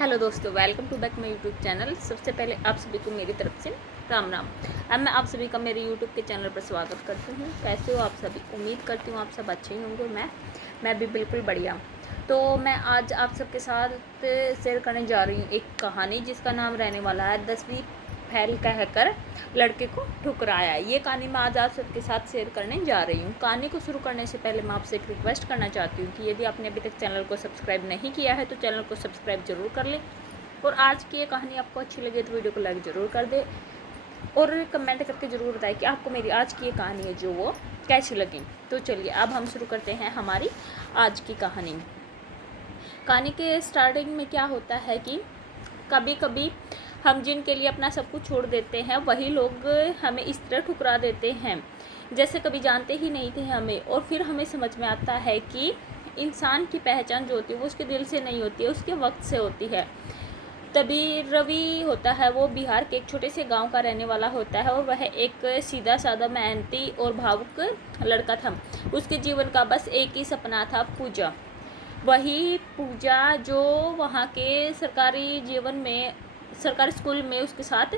Hello दोस्तों, welcome to back my YouTube channel. सबसे पहले आप सभी को मेरी तरफ से राम राम। अब मैं आप सभी का मेरे यूट्यूब के चैनल पर स्वागत करती हूँ। कैसे हो आप सभी? उम्मीद करती हूँ आप सब अच्छे ही होंगे। मैं भी बिल्कुल बढ़िया। तो मैं आज आप सबके साथ शेयर करने जा रही हूँ एक कहानी जिसका नाम रहने वाला है 10वीं फैल कहकर लड़के को ठुकराया। ये कहानी मैं आज आप सबके साथ शेयर करने जा रही हूँ। कहानी को शुरू करने से पहले मैं आपसे एक रिक्वेस्ट करना चाहती हूँ कि यदि आपने अभी तक चैनल को सब्सक्राइब नहीं किया है तो चैनल को सब्सक्राइब जरूर कर लें, और आज की ये कहानी आपको अच्छी लगे तो वीडियो को लाइक ज़रूर कर दे और कमेंट करके ज़रूर बताएं कि आपको मेरी आज की ये कहानी है जो वो कैसी लगी। तो चलिए अब हम शुरू करते हैं हमारी आज की कहानी। कहानी के स्टार्टिंग में क्या होता है कि कभी कभी हम जिनके लिए अपना सब कुछ छोड़ देते हैं वही लोग हमें इस तरह ठुकरा देते हैं जैसे कभी जानते ही नहीं थे हमें, और फिर हमें समझ में आता है कि इंसान की पहचान जो होती है वो उसके दिल से नहीं होती है, उसके वक्त से होती है। तभी रवि होता है, वो बिहार के एक छोटे से गांव का रहने वाला होता है और वह एक सीधा साधा मेहनती और भावुक लड़का था। उसके जीवन का बस एक ही सपना था, पूजा। वही पूजा जो वहाँ के सरकारी स्कूल में उसके साथ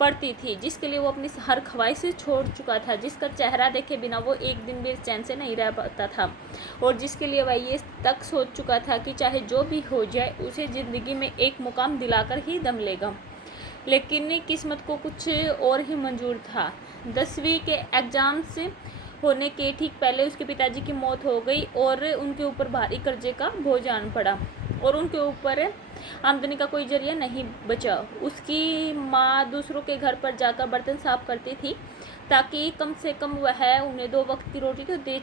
पढ़ती थी, जिसके लिए वो अपनी हर ख्वाहिश छोड़ चुका था, जिसका चेहरा देखे बिना वो एक दिन भी चैन से नहीं रह पाता था, और जिसके लिए वह ये तक सोच चुका था कि चाहे जो भी हो जाए उसे ज़िंदगी में एक मुकाम दिलाकर ही दम लेगा। लेकिन किस्मत को कुछ और ही मंजूर था। 10वीं के एग्ज़ाम्स होने के ठीक पहले उसके पिताजी की मौत हो गई और उनके ऊपर भारी कर्जे का बोझ आन पड़ा और उनके ऊपर आमदनी का कोई जरिया नहीं बचा। उसकी माँ दूसरों के घर पर जाकर बर्तन साफ करती थी ताकि कम से कम वह उन्हें 2 वक्त की रोटी तो दे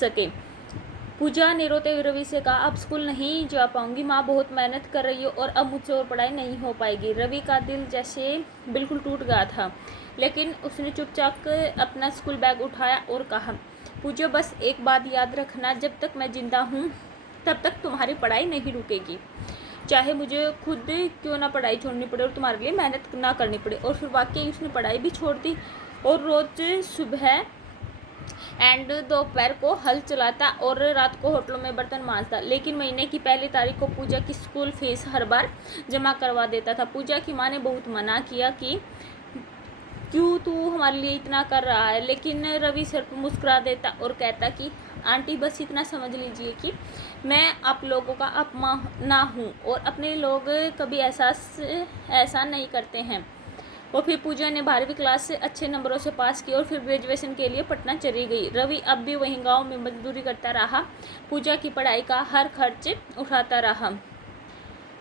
सके। पूजा ने रोते हुए रवि से कहा, अब स्कूल नहीं जा पाऊंगी, माँ बहुत मेहनत कर रही है और अब मुझसे और पढ़ाई नहीं हो पाएगी। रवि का दिल जैसे बिल्कुल टूट गया था, लेकिन उसने चुपचाप अपना स्कूल बैग उठाया और कहा, पूजा बस एक बात याद रखना, जब तक मैं जिंदा हूँ तब तक तुम्हारी पढ़ाई नहीं रुकेगी, चाहे मुझे खुद क्यों ना पढ़ाई छोड़नी पड़े और तुम्हारे लिए मेहनत ना करनी पड़े। और फिर वाकई उसने पढ़ाई भी छोड़ दी और रोज़ सुबह एंड दोपहर को हल चलाता और रात को होटलों में बर्तन मांजता। लेकिन महीने की पहली तारीख को पूजा की स्कूल फीस हर बार जमा करवा देता था। पूजा की माँ ने बहुत मना किया कि क्यों तू हमारे लिए इतना कर रहा है, लेकिन रवि सिर्फ मुस्कुरा देता और कहता कि आंटी बस इतना समझ लीजिए कि मैं आप लोगों का अपमान ना हूँ और अपने लोग कभी ऐसा नहीं करते हैं। और फिर पूजा ने 12वीं क्लास से अच्छे नंबरों से पास किया और फिर ग्रेजुएशन के लिए पटना चली गई। रवि अब भी वहीं गांव में मजदूरी करता रहा, पूजा की पढ़ाई का हर खर्च उठाता रहा।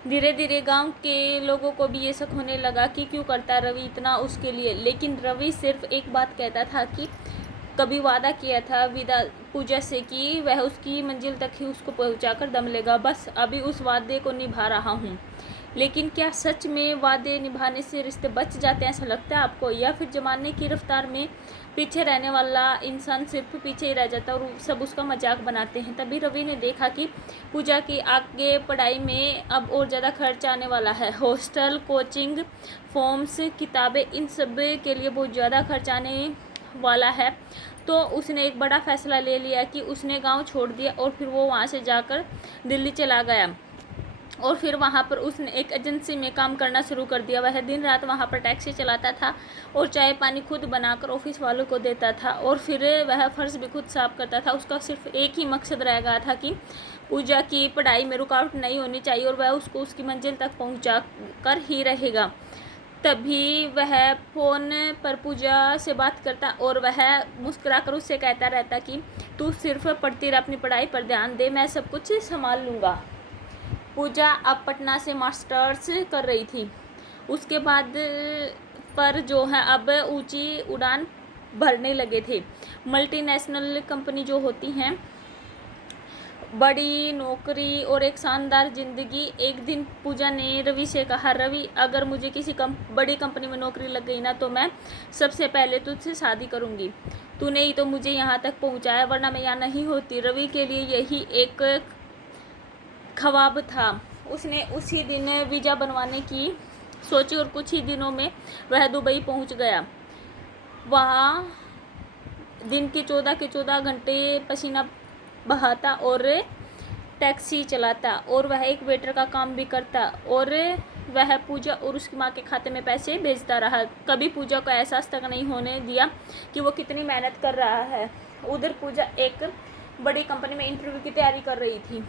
धीरे धीरे गांव के लोगों को भी ये शक होने लगा कि क्यों करता रवि इतना उसके लिए। लेकिन रवि सिर्फ एक बात कहता था कि कभी वादा किया था विदा पूजा से कि वह उसकी मंजिल तक ही उसको पहुंचाकर दम लेगा, बस अभी उस वादे को निभा रहा हूँ। लेकिन क्या सच में वादे निभाने से रिश्ते बच जाते हैं, ऐसा लगता है आपको, या फिर ज़माने की रफ्तार में पीछे रहने वाला इंसान सिर्फ पीछे ही रह जाता है और सब उसका मजाक बनाते हैं। तभी रवि ने देखा कि पूजा की आगे पढ़ाई में अब और ज़्यादा खर्च आने वाला है। हॉस्टल, कोचिंग, फॉर्म्स, किताबें, इन सब के लिए बहुत ज़्यादा खर्च आने वाला है। तो उसने एक बड़ा फैसला ले लिया कि उसने गांव छोड़ दिया और फिर वो वहाँ से जाकर दिल्ली चला गया और फिर वहाँ पर उसने एक एजेंसी में काम करना शुरू कर दिया। वह दिन रात वहाँ पर टैक्सी चलाता था और चाय पानी खुद बनाकर ऑफिस वालों को देता था और फिर वह फर्श भी खुद साफ करता था। उसका सिर्फ एक ही मकसद रह गया था कि पूजा की पढ़ाई में रुकावट नहीं होनी चाहिए और वह उसको उसकी मंजिल तक पहुँचा कर ही रहेगा। तभी वह फ़ोन पर पूजा से बात करता और वह मुस्कुराकर उससे कहता रहता कि तू सिर्फ पढ़ती रह, अपनी पढ़ाई पर ध्यान दे, मैं सब कुछ संभाल लूँगा। पूजा अब पटना से मास्टर्स कर रही थी। उसके बाद पर जो है अब ऊंची उड़ान भरने लगे थे। मल्टीनेशनल कंपनी जो होती हैं, बड़ी नौकरी और एक शानदार ज़िंदगी। एक दिन पूजा ने रवि से कहा, रवि अगर मुझे किसी बड़ी कंपनी में नौकरी लग गई ना तो मैं सबसे पहले तुझसे शादी करूँगी। तूने ही तो मुझे यहाँ तक पहुँचाया, वरना मैं यहाँ नहीं होती। रवि के लिए यही एक ख्वाब था। उसने उसी दिन वीज़ा बनवाने की सोची और कुछ ही दिनों में वह दुबई पहुंच गया। वहाँ दिन के 14 घंटे पसीना बहाता और टैक्सी चलाता और वह एक वेटर का काम भी करता और वह पूजा और उसकी माँ के खाते में पैसे भेजता रहा। कभी पूजा को एहसास तक नहीं होने दिया कि वो कितनी मेहनत कर रहा है। उधर पूजा एक बड़ी कंपनी में इंटरव्यू की तैयारी कर रही थी।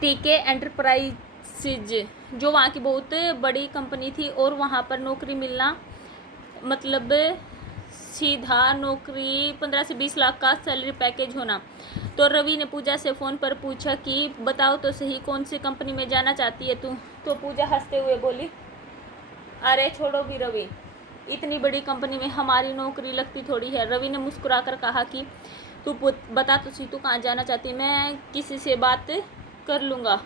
टीके एंटरप्राइजेज जो वहाँ की बहुत बड़ी कंपनी थी और वहाँ पर नौकरी मिलना मतलब सीधा नौकरी 15 से 20 लाख का सैलरी पैकेज होना। तो रवि ने पूजा से फ़ोन पर पूछा कि बताओ तो सही कौन सी कंपनी में जाना चाहती है तू। तो पूजा हंसते हुए बोली, अरे छोड़ो भी रवि, इतनी बड़ी कंपनी में हमारी नौकरी लगती थोड़ी है। रवि ने मुस्कुराकर कहा कि तू बता तो सही तू कहाँ जाना चाहती है, मैं किसी से बात कर लूँगा।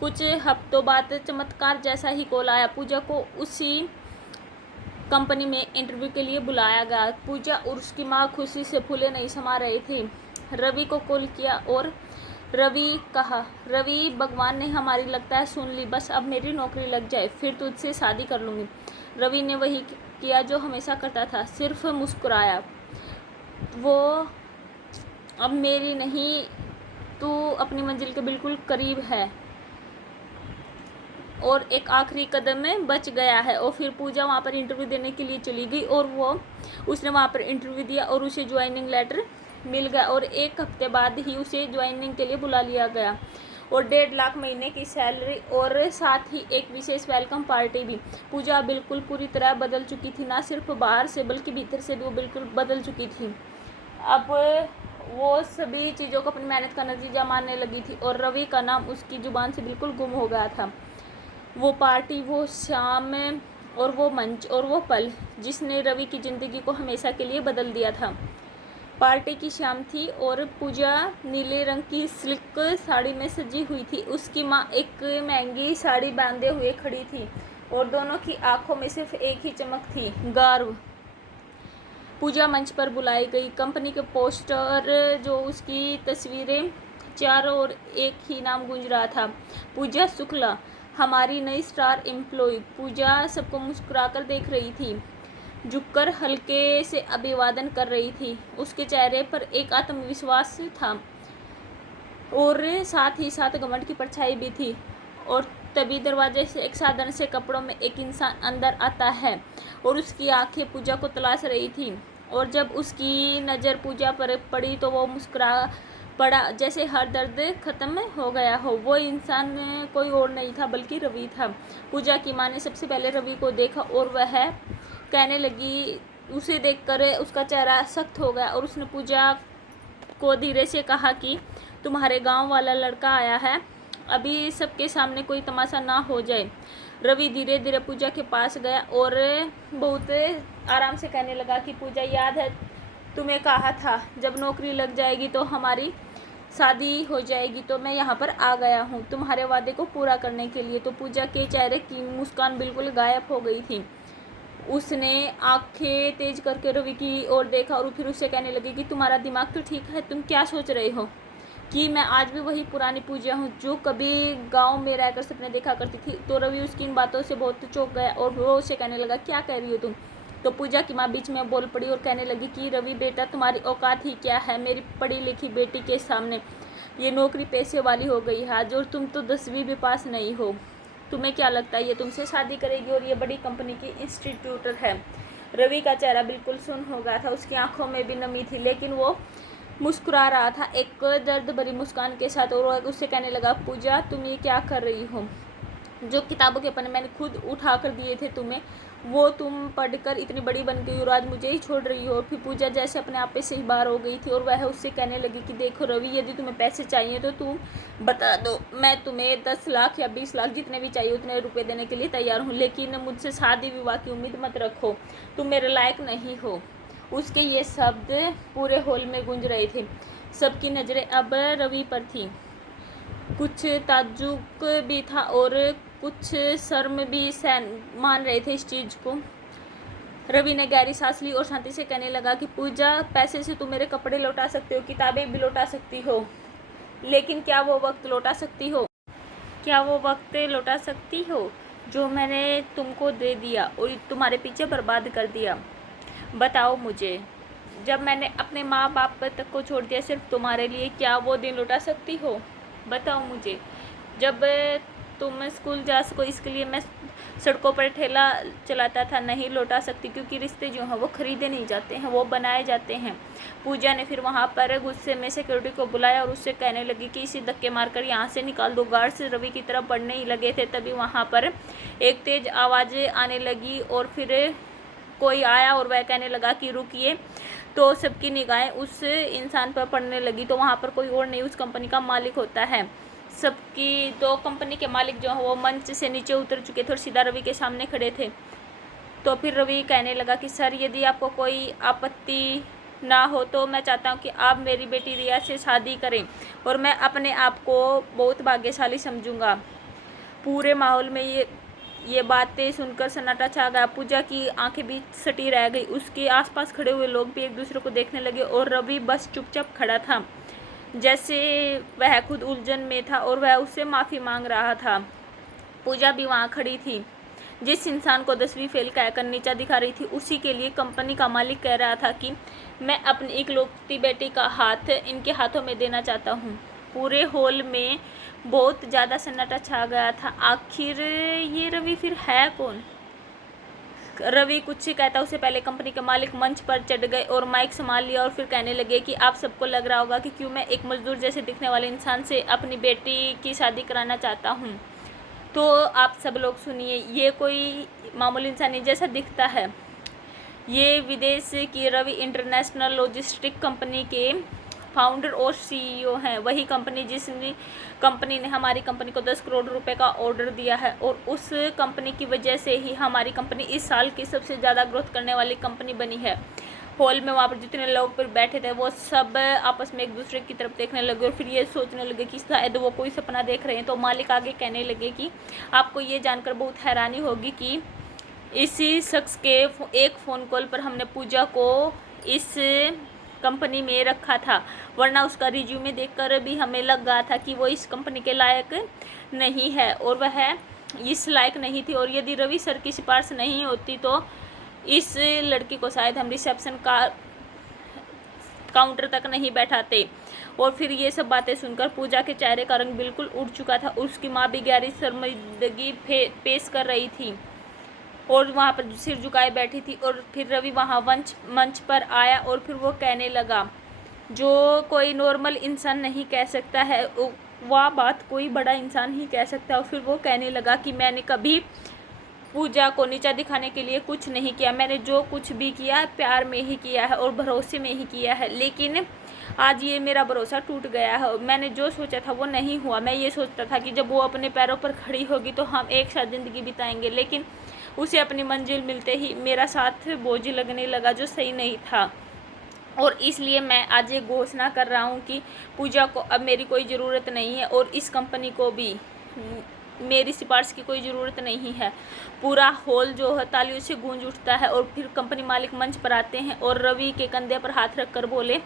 कुछ हफ्तों बाद चमत्कार जैसा ही कॉल आया। पूजा को उसी कंपनी में इंटरव्यू के लिए बुलाया गया। पूजा और उसकी माँ खुशी से फूले नहीं समा रहे थे। रवि को कॉल किया और रवि भगवान ने हमारी लगता है सुन ली, बस अब मेरी नौकरी लग जाए फिर तुझसे शादी कर लूँगी। रवि ने वही किया जो हमेशा करता था, सिर्फ मुस्कुराया। वो अब मेरी नहीं, तू अपनी मंजिल के बिल्कुल करीब है और एक आखिरी कदम में बच गया है। और फिर पूजा वहाँ पर इंटरव्यू देने के लिए चली गई और उसने वहाँ पर इंटरव्यू दिया और उसे ज्वाइनिंग लेटर मिल गया और एक हफ्ते बाद ही उसे ज्वाइनिंग के लिए बुला लिया गया और 1.5 लाख महीने की सैलरी और साथ ही एक विशेष वेलकम पार्टी भी। पूजा बिल्कुल पूरी तरह बदल चुकी थी, ना सिर्फ बाहर से बल्कि भीतर से भी वो बिल्कुल बदल चुकी थी। अब वो सभी चीज़ों को अपनी मेहनत का नतीजा मानने लगी थी और रवि का नाम उसकी ज़ुबान से बिल्कुल गुम हो गया था। वो पार्टी, वो शाम और वो मंच और वो पल जिसने रवि की ज़िंदगी को हमेशा के लिए बदल दिया था। पार्टी की शाम थी और पूजा नीले रंग की सिल्क साड़ी में सजी हुई थी। उसकी माँ एक महंगी साड़ी बांधे हुए खड़ी थी और दोनों की आंखों में सिर्फ एक ही चमक थी, गर्व। पूजा मंच पर बुलाई गई। कंपनी के पोस्टर जो उसकी तस्वीरें चारों ओर एक ही नाम गूंज रहा था, पूजा शुक्ला, हमारी नई स्टार एम्प्लॉय। पूजा सबको मुस्कुराकर देख रही थी, झुककर हल्के से अभिवादन कर रही थी। उसके चेहरे पर एक आत्मविश्वास था और साथ ही साथ घमंड की परछाई भी थी। और तभी दरवाजे से एक साधारण से कपड़ों में एक इंसान अंदर आता है और उसकी आंखें पूजा को तलाश रही थी। और जब उसकी नज़र पूजा पर पड़ी तो वो मुस्कुरा पड़ा जैसे हर दर्द खत्म हो गया हो। वो इंसान कोई और नहीं था बल्कि रवि था। पूजा की माँ ने सबसे पहले रवि को देखा और वह कहने लगी, उसे देखकर उसका चेहरा सख्त हो गया और उसने पूजा को धीरे से कहा कि तुम्हारे गांव वाला लड़का आया है, अभी सबके सामने कोई तमाशा ना हो जाए। रवि धीरे धीरे पूजा के पास गया और बहुत आराम से कहने लगा कि पूजा, याद है तुम्हें कहा था जब नौकरी लग जाएगी तो हमारी शादी हो जाएगी, तो मैं यहाँ पर आ गया हूँ तुम्हारे वादे को पूरा करने के लिए। तो पूजा के चेहरे की मुस्कान बिल्कुल गायब हो गई थी। उसने आंखें तेज करके रवि की ओर देखा और फिर उससे कहने लगी कि तुम्हारा दिमाग तो ठीक है, तुम क्या सोच रहे हो कि मैं आज भी वही पुरानी पूजा हूँ जो कभी गांव में रहकर सपने देखा करती थी। तो रवि उसकी इन बातों से बहुत चौंक गया और वो उससे कहने लगा, क्या कह रही हो तुम। तो पूजा की माँ बीच में बोल पड़ी और कहने लगी कि रवि बेटा, तुम्हारी औकात ही क्या है मेरी पढ़ी लिखी बेटी के सामने। ये नौकरी पैसे वाली हो गई है आज और तुम तो 10वीं भी पास नहीं हो। तुम्हें क्या लगता है ये तुमसे शादी करेगी और ये बड़ी कंपनी की इंस्टीट्यूटर है। रवि का चेहरा बिल्कुल सुन्न हो गया था, उसकी आंखों में भी नमी थी, लेकिन वो मुस्कुरा रहा था एक दर्द भरी मुस्कान के साथ। और उससे कहने लगा, पूजा तुम ये क्या कर रही हो। जो किताबों के पन्ने मैंने खुद उठा कर दिए थे तुम्हें, वो तुम पढ़कर इतनी बड़ी बन गई और आज मुझे ही छोड़ रही हो। फिर पूजा जैसे अपने आप पे से ही बाहर हो गई थी और वह उससे कहने लगी कि देखो रवि, यदि तुम्हें पैसे चाहिए तो तुम बता दो, मैं तुम्हें 10 लाख या 20 लाख जितने भी चाहिए उतने रुपए देने के लिए तैयार हूँ, लेकिन मुझसे शादी विवाह की उम्मीद मत रखो, तुम मेरे लायक नहीं हो। उसके ये शब्द पूरे हॉल में गूंज रहे थे। सबकी नज़रें अब रवि पर थी। कुछ ताज्जुब भी था और कुछ शर्म भी मान रहे थे इस चीज़ को। रवि ने गहरी सांस ली और शांति से कहने लगा कि पूजा, पैसे से तुम मेरे कपड़े लौटा सकते हो, किताबें भी लौटा सकती हो, लेकिन क्या वो वक्त लौटा सकती हो? क्या वो वक्त लौटा सकती हो जो मैंने तुमको दे दिया और तुम्हारे पीछे बर्बाद कर दिया? बताओ मुझे। जब मैंने अपने माँ बाप तक को छोड़ दिया सिर्फ तुम्हारे लिए, क्या वो दिन लौटा सकती हो? बताओ मुझे। जब तुम स्कूल जा सको इसके लिए मैं सड़कों पर ठेला चलाता था, नहीं लौटा सकती, क्योंकि रिश्ते जो हैं वो खरीदे नहीं जाते हैं, वो बनाए जाते हैं। पूजा ने फिर वहाँ पर गुस्से में सिक्योरिटी को बुलाया और उससे कहने लगी कि इसे धक्के मारकर यहाँ से निकाल दो। गार्ड्स रवि की तरफ बढ़ने ही लगे थे, तभी वहाँ पर एक तेज आवाज़ें आने लगी और फिर कोई आया और वह कहने लगा कि रुकिए। तो सबकी निगाहें उस इंसान पर पड़ने लगी, तो वहाँ पर कोई और नहीं उस कंपनी का मालिक होता है। सबकी तो कंपनी के मालिक जो है वो मंच से नीचे उतर चुके थे और सीधा रवि के सामने खड़े थे। तो फिर रवि कहने लगा कि सर, यदि आपको कोई आपत्ति ना हो तो मैं चाहता हूँ कि आप मेरी बेटी रिया से शादी करें और मैं अपने आप को बहुत भाग्यशाली समझूंगा। पूरे माहौल में ये बातें सुनकर सन्नाटा छा गया। पूजा की आंखें भी सटी रह गई। उसके आसपास खड़े हुए लोग भी एक दूसरे को देखने लगे और रवि बस चुपचाप खड़ा था, जैसे वह खुद उलझन में था और वह उससे माफ़ी मांग रहा था। पूजा भी वहाँ खड़ी थी। जिस इंसान को 10वीं फेल कहकर नीचा दिखा रही थी, उसी के लिए कंपनी का मालिक कह रहा था कि मैं अपनी इकलौती बेटी का हाथ इनके हाथों में देना चाहता हूँ। पूरे हॉल में बहुत ज़्यादा सन्नाटा छा गया था। आखिर ये रवि फिर है कौन? रवि कुछ ही कहता उससे पहले कंपनी के मालिक मंच पर चढ़ गए और माइक संभाल लिया और फिर कहने लगे कि आप सबको लग रहा होगा कि क्यों मैं एक मजदूर जैसे दिखने वाले इंसान से अपनी बेटी की शादी कराना चाहता हूँ। तो आप सब लोग सुनिए, ये कोई मामूली इंसान नहीं जैसा दिखता है। ये विदेश की रवि इंटरनेशनल लॉजिस्टिक कंपनी के फाउंडर और सीईओ हैं। वही कंपनी जिसने कंपनी ने हमारी कंपनी को 10 करोड़ रुपए का ऑर्डर दिया है और उस कंपनी की वजह से ही हमारी कंपनी इस साल की सबसे ज़्यादा ग्रोथ करने वाली कंपनी बनी है। हॉल में वहाँ पर जितने लोग पर बैठे थे वो सब आपस में एक दूसरे की तरफ देखने लगे और फिर ये सोचने लगे कि शायद वो कोई सपना देख रहे हैं। तो मालिक आगे कहने लगे कि आपको ये जानकर बहुत हैरानी होगी कि इसी शख्स के एक फ़ोन कॉल पर हमने पूजा को इस कंपनी में रखा था, वरना उसका रिज्यूमे देखकर भी हमें लग गया था कि वो इस कंपनी के लायक नहीं है और वह इस लायक नहीं थी। और यदि रवि सर की सिफारिश नहीं होती तो इस लड़की को शायद हम रिसेप्शन का काउंटर तक नहीं बैठाते। और फिर ये सब बातें सुनकर पूजा के चेहरे का रंग बिल्कुल उड़ चुका था। उसकी माँ भी गहरी शर्मिंदगी पेश कर रही थी और वहाँ पर सिर झुकाए बैठी थी। और फिर रवि वहाँ मंच पर आया और फिर वो कहने लगा, जो कोई नॉर्मल इंसान नहीं कह सकता है वह बात कोई बड़ा इंसान ही कह सकता है। और फिर वो कहने लगा कि मैंने कभी पूजा को नीचा दिखाने के लिए कुछ नहीं किया, मैंने जो कुछ भी किया प्यार में ही किया है और भरोसे में ही किया है। लेकिन आज ये मेरा भरोसा टूट गया है। मैंने जो सोचा था वो नहीं हुआ। मैं ये सोचता था कि जब वो अपने पैरों पर खड़ी होगी तो हम एक साथ ज़िंदगी बिताएंगे, लेकिन उसे अपनी मंजिल मिलते ही मेरा साथ बोझ लगने लगा, जो सही नहीं था। और इसलिए मैं आज ये घोषणा कर रहा हूँ कि पूजा को अब मेरी कोई ज़रूरत नहीं है और इस कंपनी को भी मेरी सिफारिश की कोई ज़रूरत नहीं है। पूरा हॉल जो है तालियों से गूंज उठता है और फिर कंपनी मालिक मंच पर आते हैं और रवि के कंधे पर हाथ रखकर बोले,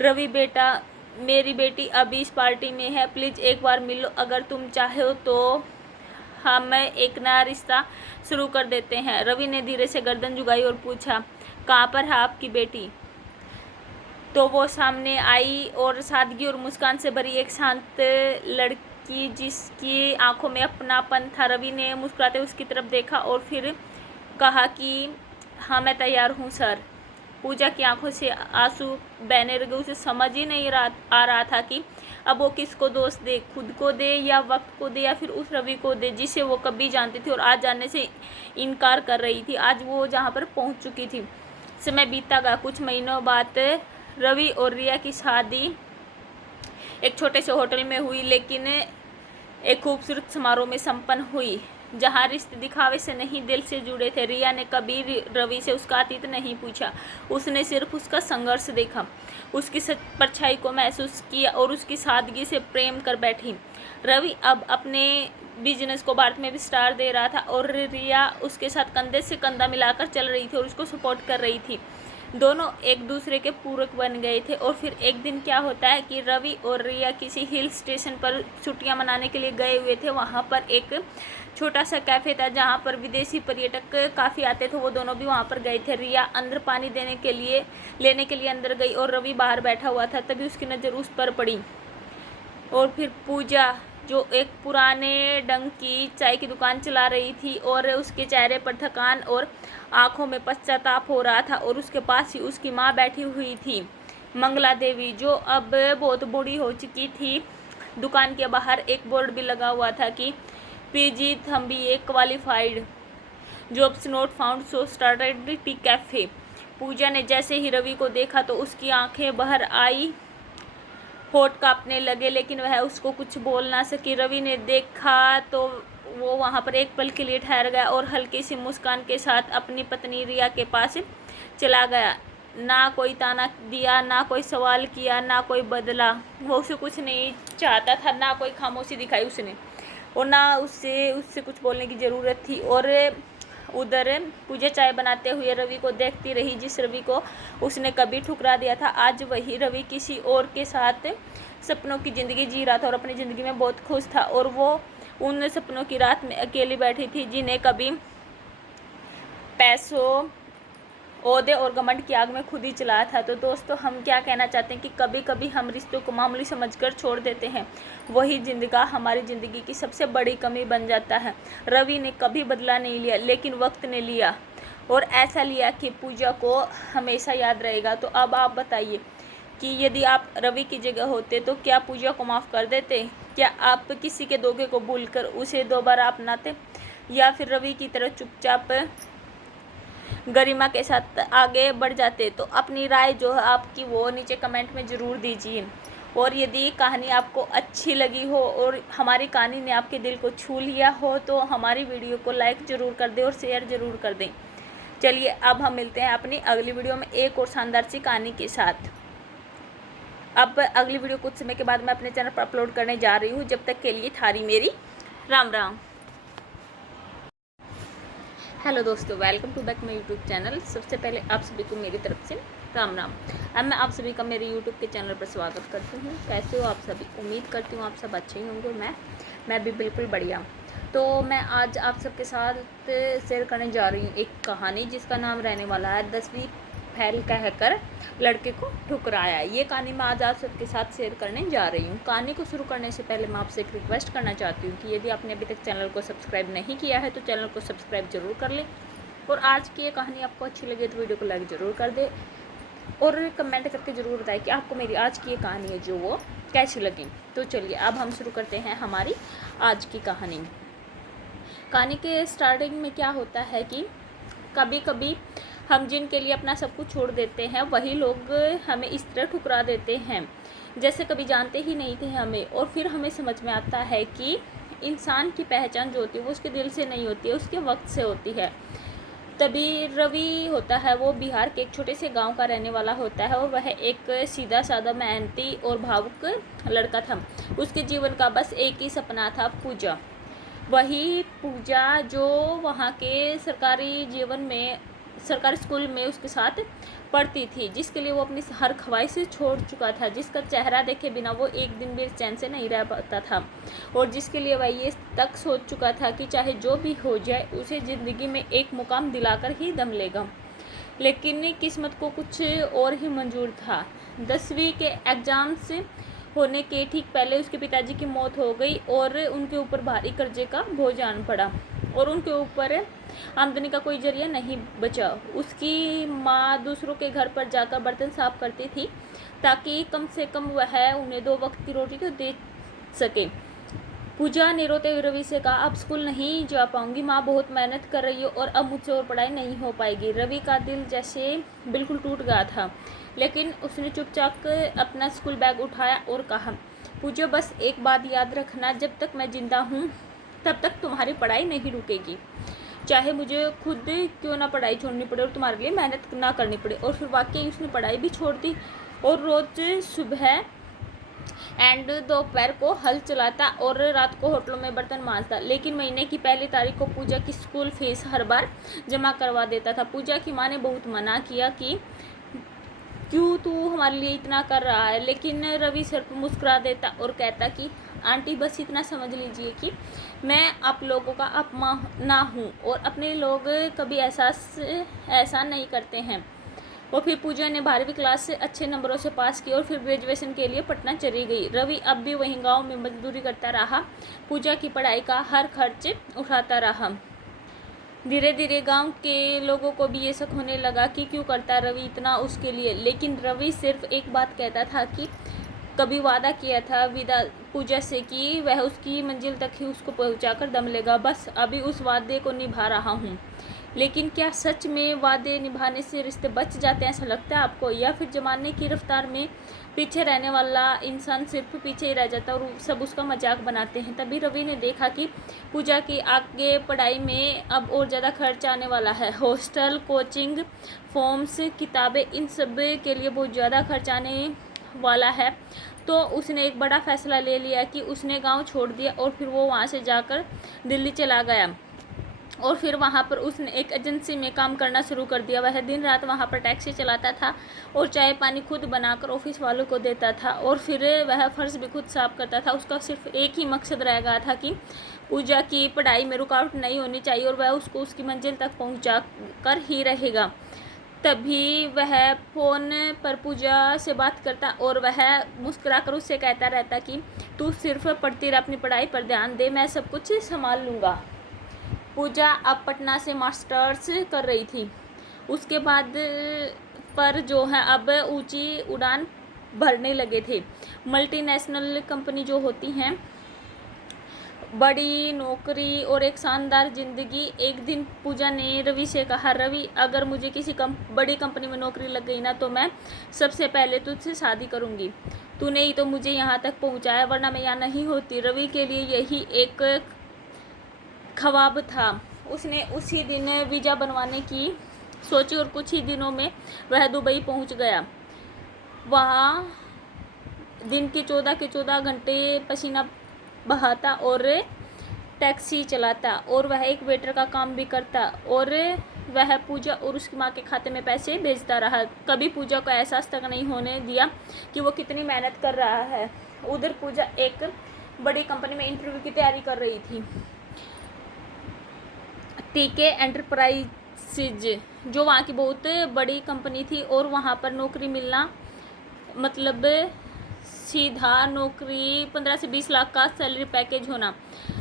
रवि बेटा, मेरी बेटी अभी इस पार्टी में है, प्लीज़ एक बार मिलो। अगर तुम चाहो तो हम एक नया रिश्ता शुरू कर देते हैं। रवि ने धीरे से गर्दन झुकाई और पूछा, कहाँ पर है आपकी बेटी? तो वो सामने आई और सादगी और मुस्कान से भरी एक शांत लड़की जिसकी आंखों में अपनापन था। रवि ने मुस्कुराते उसकी तरफ देखा और फिर कहा कि हाँ, मैं तैयार हूँ सर। पूजा की आंखों से आंसू बहने लगे। उसे समझ ही नहीं आ रहा था कि अब वो किसको दोष दे, खुद को दे या वक्त को दे या फिर उस रवि को दे जिसे वो कभी जानती थी और आज जानने से इनकार कर रही थी। आज वो जहाँ पर पहुँच चुकी थी। समय बीता गया। कुछ महीनों बाद रवि और रिया की शादी एक छोटे से होटल में हुई, लेकिन एक खूबसूरत समारोह में संपन्न हुई जहाँ रिश्ते दिखावे से नहीं दिल से जुड़े थे। रिया ने कभी रवि से उसका अतीत नहीं पूछा, उसने सिर्फ उसका संघर्ष देखा, उसकी परछाई को महसूस किया और उसकी सादगी से प्रेम कर बैठी। रवि अब अपने बिजनेस को भारत में विस्तार दे रहा था और रिया उसके साथ कंधे से कंधा मिलाकर चल रही थी और उसको सपोर्ट कर रही थी। दोनों एक दूसरे के पूरक बन गए थे। और फिर एक दिन क्या होता है कि रवि और रिया किसी हिल स्टेशन पर छुट्टियां मनाने के लिए गए हुए थे। वहां पर एक छोटा सा कैफ़े था जहां पर विदेशी पर्यटक काफ़ी आते थे। वो दोनों भी वहां पर गए थे। रिया अंदर पानी लेने के लिए अंदर गई और रवि बाहर बैठा हुआ था। तभी उसकी नज़र उस पर पड़ी। और फिर पूजा जो एक पुराने ढंग की चाय की दुकान चला रही थी और उसके चेहरे पर थकान और आंखों में पश्चाताप हो रहा था। और उसके पास ही उसकी माँ बैठी हुई थी, मंगला देवी, जो अब बहुत बूढ़ी हो चुकी थी। दुकान के बाहर एक बोर्ड भी लगा हुआ था कि PG Thambi qualified, jobs not found, so started tea cafe. Pooja ने जैसे ही रवि को देखा तो उसकी आंखें बाहर आई, होठ कांपने लगे, लेकिन वह उसको कुछ बोल ना सकी। रवि ने देखा तो वो वहाँ पर एक पल के लिए ठहर गया और हल्की सी मुस्कान के साथ अपनी पत्नी रिया के पास चला गया। ना कोई ताना दिया, ना कोई सवाल किया, ना कोई बदला। वो उसे कुछ नहीं चाहता था, ना कोई खामोशी दिखाई उसने, और ना उससे कुछ बोलने की ज़रूरत थी। और उधर पूजा चाय बनाते हुए रवि को देखती रही, जिस रवि को उसने कभी ठुकरा दिया था। आज वही रवि किसी और के साथ सपनों की ज़िंदगी जी रहा था और अपनी ज़िंदगी में बहुत खुश था। और वो उन सपनों की रात में अकेली बैठी थी जिन्हें कभी पैसों, ओहदे और घमंड की आग में खुद ही चलाया था। तो दोस्तों, हम क्या कहना चाहते हैं कि कभी कभी हम रिश्तों को मामूली समझकर छोड़ देते हैं। वही जिंदगा हमारी ज़िंदगी की सबसे बड़ी कमी बन जाता है। रवि ने कभी बदला नहीं लिया, लेकिन वक्त ने लिया, और ऐसा लिया कि पूजा को हमेशा याद रहेगा। तो अब आप बताइए कि यदि आप रवि की जगह होते तो क्या पूजा को माफ़ कर देते? क्या आप किसी के धोखे को भूलकर उसे दोबारा अपनाते, या फिर रवि की तरह चुपचाप गरिमा के साथ आगे बढ़ जाते? तो अपनी राय जो है आपकी वो नीचे कमेंट में ज़रूर दीजिए। और यदि कहानी आपको अच्छी लगी हो और हमारी कहानी ने आपके दिल को छू लिया हो तो हमारी वीडियो को लाइक ज़रूर कर दें और शेयर ज़रूर कर दें। चलिए, अब हम मिलते हैं अपनी अगली वीडियो में एक और शानदार सी कहानी के साथ। अब अगली वीडियो कुछ समय के बाद मैं अपने चैनल पर अपलोड करने जा रही हूँ। जब तक के लिए थारी मेरी राम राम। हेलो दोस्तों, welcome to back my YouTube channel. सबसे पहले आप सभी को मेरी तरफ से राम राम। अब मैं आप सभी का मेरे यूट्यूब के चैनल पर स्वागत करती हूँ। कैसे हो आप सभी? उम्मीद करती हूँ आप सब अच्छे ही होंगे। मैं भी बिल्कुल बढ़िया। तो मैं आज आप सबके साथ शेयर करने जा रही हूँ एक कहानी जिसका नाम रहने वाला है 10वीं फैल कहकर लड़के को ठुकराया। ये कहानी मैं आज आप सबके साथ शेयर करने जा रही हूँ। कहानी को शुरू करने से पहले मैं आपसे एक रिक्वेस्ट करना चाहती हूँ कि यदि आपने अभी तक चैनल को सब्सक्राइब नहीं किया है तो चैनल को सब्सक्राइब जरूर कर लें, और आज की ये कहानी आपको अच्छी लगे तो वीडियो को लाइक ज़रूर कर दे, और कमेंट करके ज़रूर बताएं कि आपको मेरी आज की ये कहानी है जो वो कैसी लगी। तो चलिए अब हम शुरू करते हैं हमारी आज की कहानी। कहानी के स्टार्टिंग में क्या होता है कि कभी कभी हम जिनके लिए अपना सब कुछ छोड़ देते हैं वही लोग हमें इस तरह ठुकरा देते हैं जैसे कभी जानते ही नहीं थे हमें। और फिर हमें समझ में आता है कि इंसान की पहचान जो होती है वो उसके दिल से नहीं होती है, उसके वक्त से होती है। तभी रवि होता है वो बिहार के एक छोटे से गांव का रहने वाला होता है, और वह एक सीधा साधा मेहनती और भावुक लड़का था। उसके जीवन का बस एक ही सपना था, पूजा। वही पूजा जो वहाँ के सरकारी स्कूल में उसके साथ पढ़ती थी, जिसके लिए वो अपनी हर ख्वाहिश छोड़ चुका था, जिसका चेहरा देखे बिना वो एक दिन भी चैन से नहीं रह पाता था, और जिसके लिए वह ये तक सोच चुका था कि चाहे जो भी हो जाए उसे ज़िंदगी में एक मुकाम दिलाकर ही दम लेगा। लेकिन किस्मत को कुछ और ही मंजूर था। 10वीं के एग्ज़ाम्स होने के ठीक पहले उसके पिताजी की मौत हो गई और उनके ऊपर भारी कर्जे का बोझ आन पड़ा, और उनके ऊपर आमदनी का कोई जरिया नहीं बचा। उसकी माँ दूसरों के घर पर जाकर बर्तन साफ करती थी ताकि कम से कम वह उन्हें 2 वक्त की रोटी तो दे सके। पूजा ने रोते हुए रवि से कहा, अब स्कूल नहीं जा पाऊंगी, माँ बहुत मेहनत कर रही हो और अब मुझसे और पढ़ाई नहीं हो पाएगी। रवि का दिल जैसे बिल्कुल टूट गया था, लेकिन उसने चुपचाप अपना स्कूल बैग उठाया और कहा, पूजा बस एक बात याद रखना, जब तक मैं जिंदा हूँ तब तक तुम्हारी पढ़ाई नहीं रुकेगी, चाहे मुझे खुद क्यों ना पढ़ाई छोड़नी पड़े और तुम्हारे लिए मेहनत ना करनी पड़े। और फिर वाकई उसने पढ़ाई भी छोड़ दी और रोज़ सुबह एंड दोपहर को हल चलाता और रात को होटलों में बर्तन मांजता। लेकिन महीने की पहली तारीख को पूजा की स्कूल फीस हर बार जमा करवा देता था। पूजा की माँ ने बहुत मना किया कि क्यों तू हमारे लिए इतना कर रहा है। लेकिन रवि सिर्फ मुस्कुरा देता और कहता कि आंटी बस इतना समझ लीजिए कि मैं आप लोगों का अपना हूँ और अपने लोग कभी ऐसा नहीं करते हैं। और फिर पूजा ने 12वीं क्लास से अच्छे नंबरों से पास किया और फिर ग्रेजुएशन के लिए पटना चली गई। रवि अब भी वहीं गांव में मजदूरी करता रहा, पूजा की पढ़ाई का हर खर्च उठाता रहा। धीरे धीरे गांव के लोगों को भी ये शक होने लगा कि क्यों करता रवि इतना उसके लिए। लेकिन रवि सिर्फ एक बात कहता था कि कभी वादा किया था विदा पूजा से कि वह उसकी मंजिल तक ही उसको पहुंचाकर दम लेगा, बस अभी उस वादे को निभा रहा हूँ। लेकिन क्या सच में वादे निभाने से रिश्ते बच जाते हैं, ऐसा लगता है आपको, या फिर ज़माने की रफ्तार में पीछे रहने वाला इंसान सिर्फ पीछे ही रह जाता है और सब उसका मजाक बनाते हैं। तभी रवि ने देखा कि पूजा की आगे पढ़ाई में अब और ज़्यादा खर्च आने वाला है। हॉस्टल, कोचिंग, फॉर्म्स, किताबें, इन सब के लिए बहुत ज़्यादा खर्च आने वाला है। तो उसने एक बड़ा फैसला ले लिया कि उसने गांव छोड़ दिया और फिर वो वहाँ से जाकर दिल्ली चला गया। और फिर वहाँ पर उसने एक एजेंसी में काम करना शुरू कर दिया। वह दिन रात वहाँ पर टैक्सी चलाता था और चाय पानी खुद बनाकर ऑफिस वालों को देता था और फिर वह फर्श भी खुद साफ करता था। उसका सिर्फ एक ही मकसद रह गया था कि पूजा की पढ़ाई में रुकावट नहीं होनी चाहिए और वह उसको उसकी मंजिल तक पहुँचा कर ही रहेगा। तभी वह फ़ोन पर पूजा से बात करता और वह मुस्कुराकर उससे कहता रहता कि तू सिर्फ पढ़ती रह, अपनी पढ़ाई पर ध्यान दे, मैं सब कुछ संभाल लूँगा। पूजा अब पटना से मास्टर्स कर रही थी। उसके बाद पर जो है अब ऊंची उड़ान भरने लगे थे। मल्टीनेशनल कंपनी जो होती हैं, बड़ी नौकरी और एक शानदार ज़िंदगी। एक दिन पूजा ने रवि से कहा, रवि अगर मुझे किसी बड़ी कंपनी में नौकरी लग गई ना तो मैं सबसे पहले तुझसे शादी करूँगी। तूने ही तो मुझे यहाँ तक पहुँचाया, वरना मैं यहाँ नहीं होती। रवि के लिए यही एक ख्वाब था। उसने उसी दिन वीज़ा बनवाने की सोची और कुछ ही दिनों में वह दुबई पहुँच गया। वहाँ दिन के 14 घंटे पसीना बहाता और टैक्सी चलाता और वह एक वेटर का काम भी करता और वह पूजा और उसकी माँ के खाते में पैसे भेजता रहा। कभी पूजा को एहसास तक नहीं होने दिया कि वो कितनी मेहनत कर रहा है। उधर पूजा एक बड़ी कंपनी में इंटरव्यू की तैयारी कर रही थी। टीके एंटरप्राइजेज जो वहाँ की बहुत बड़ी कंपनी थी और वहाँ पर नौकरी मिलना मतलब सीधा नौकरी 15 से 20 लाख का सैलरी पैकेज होना।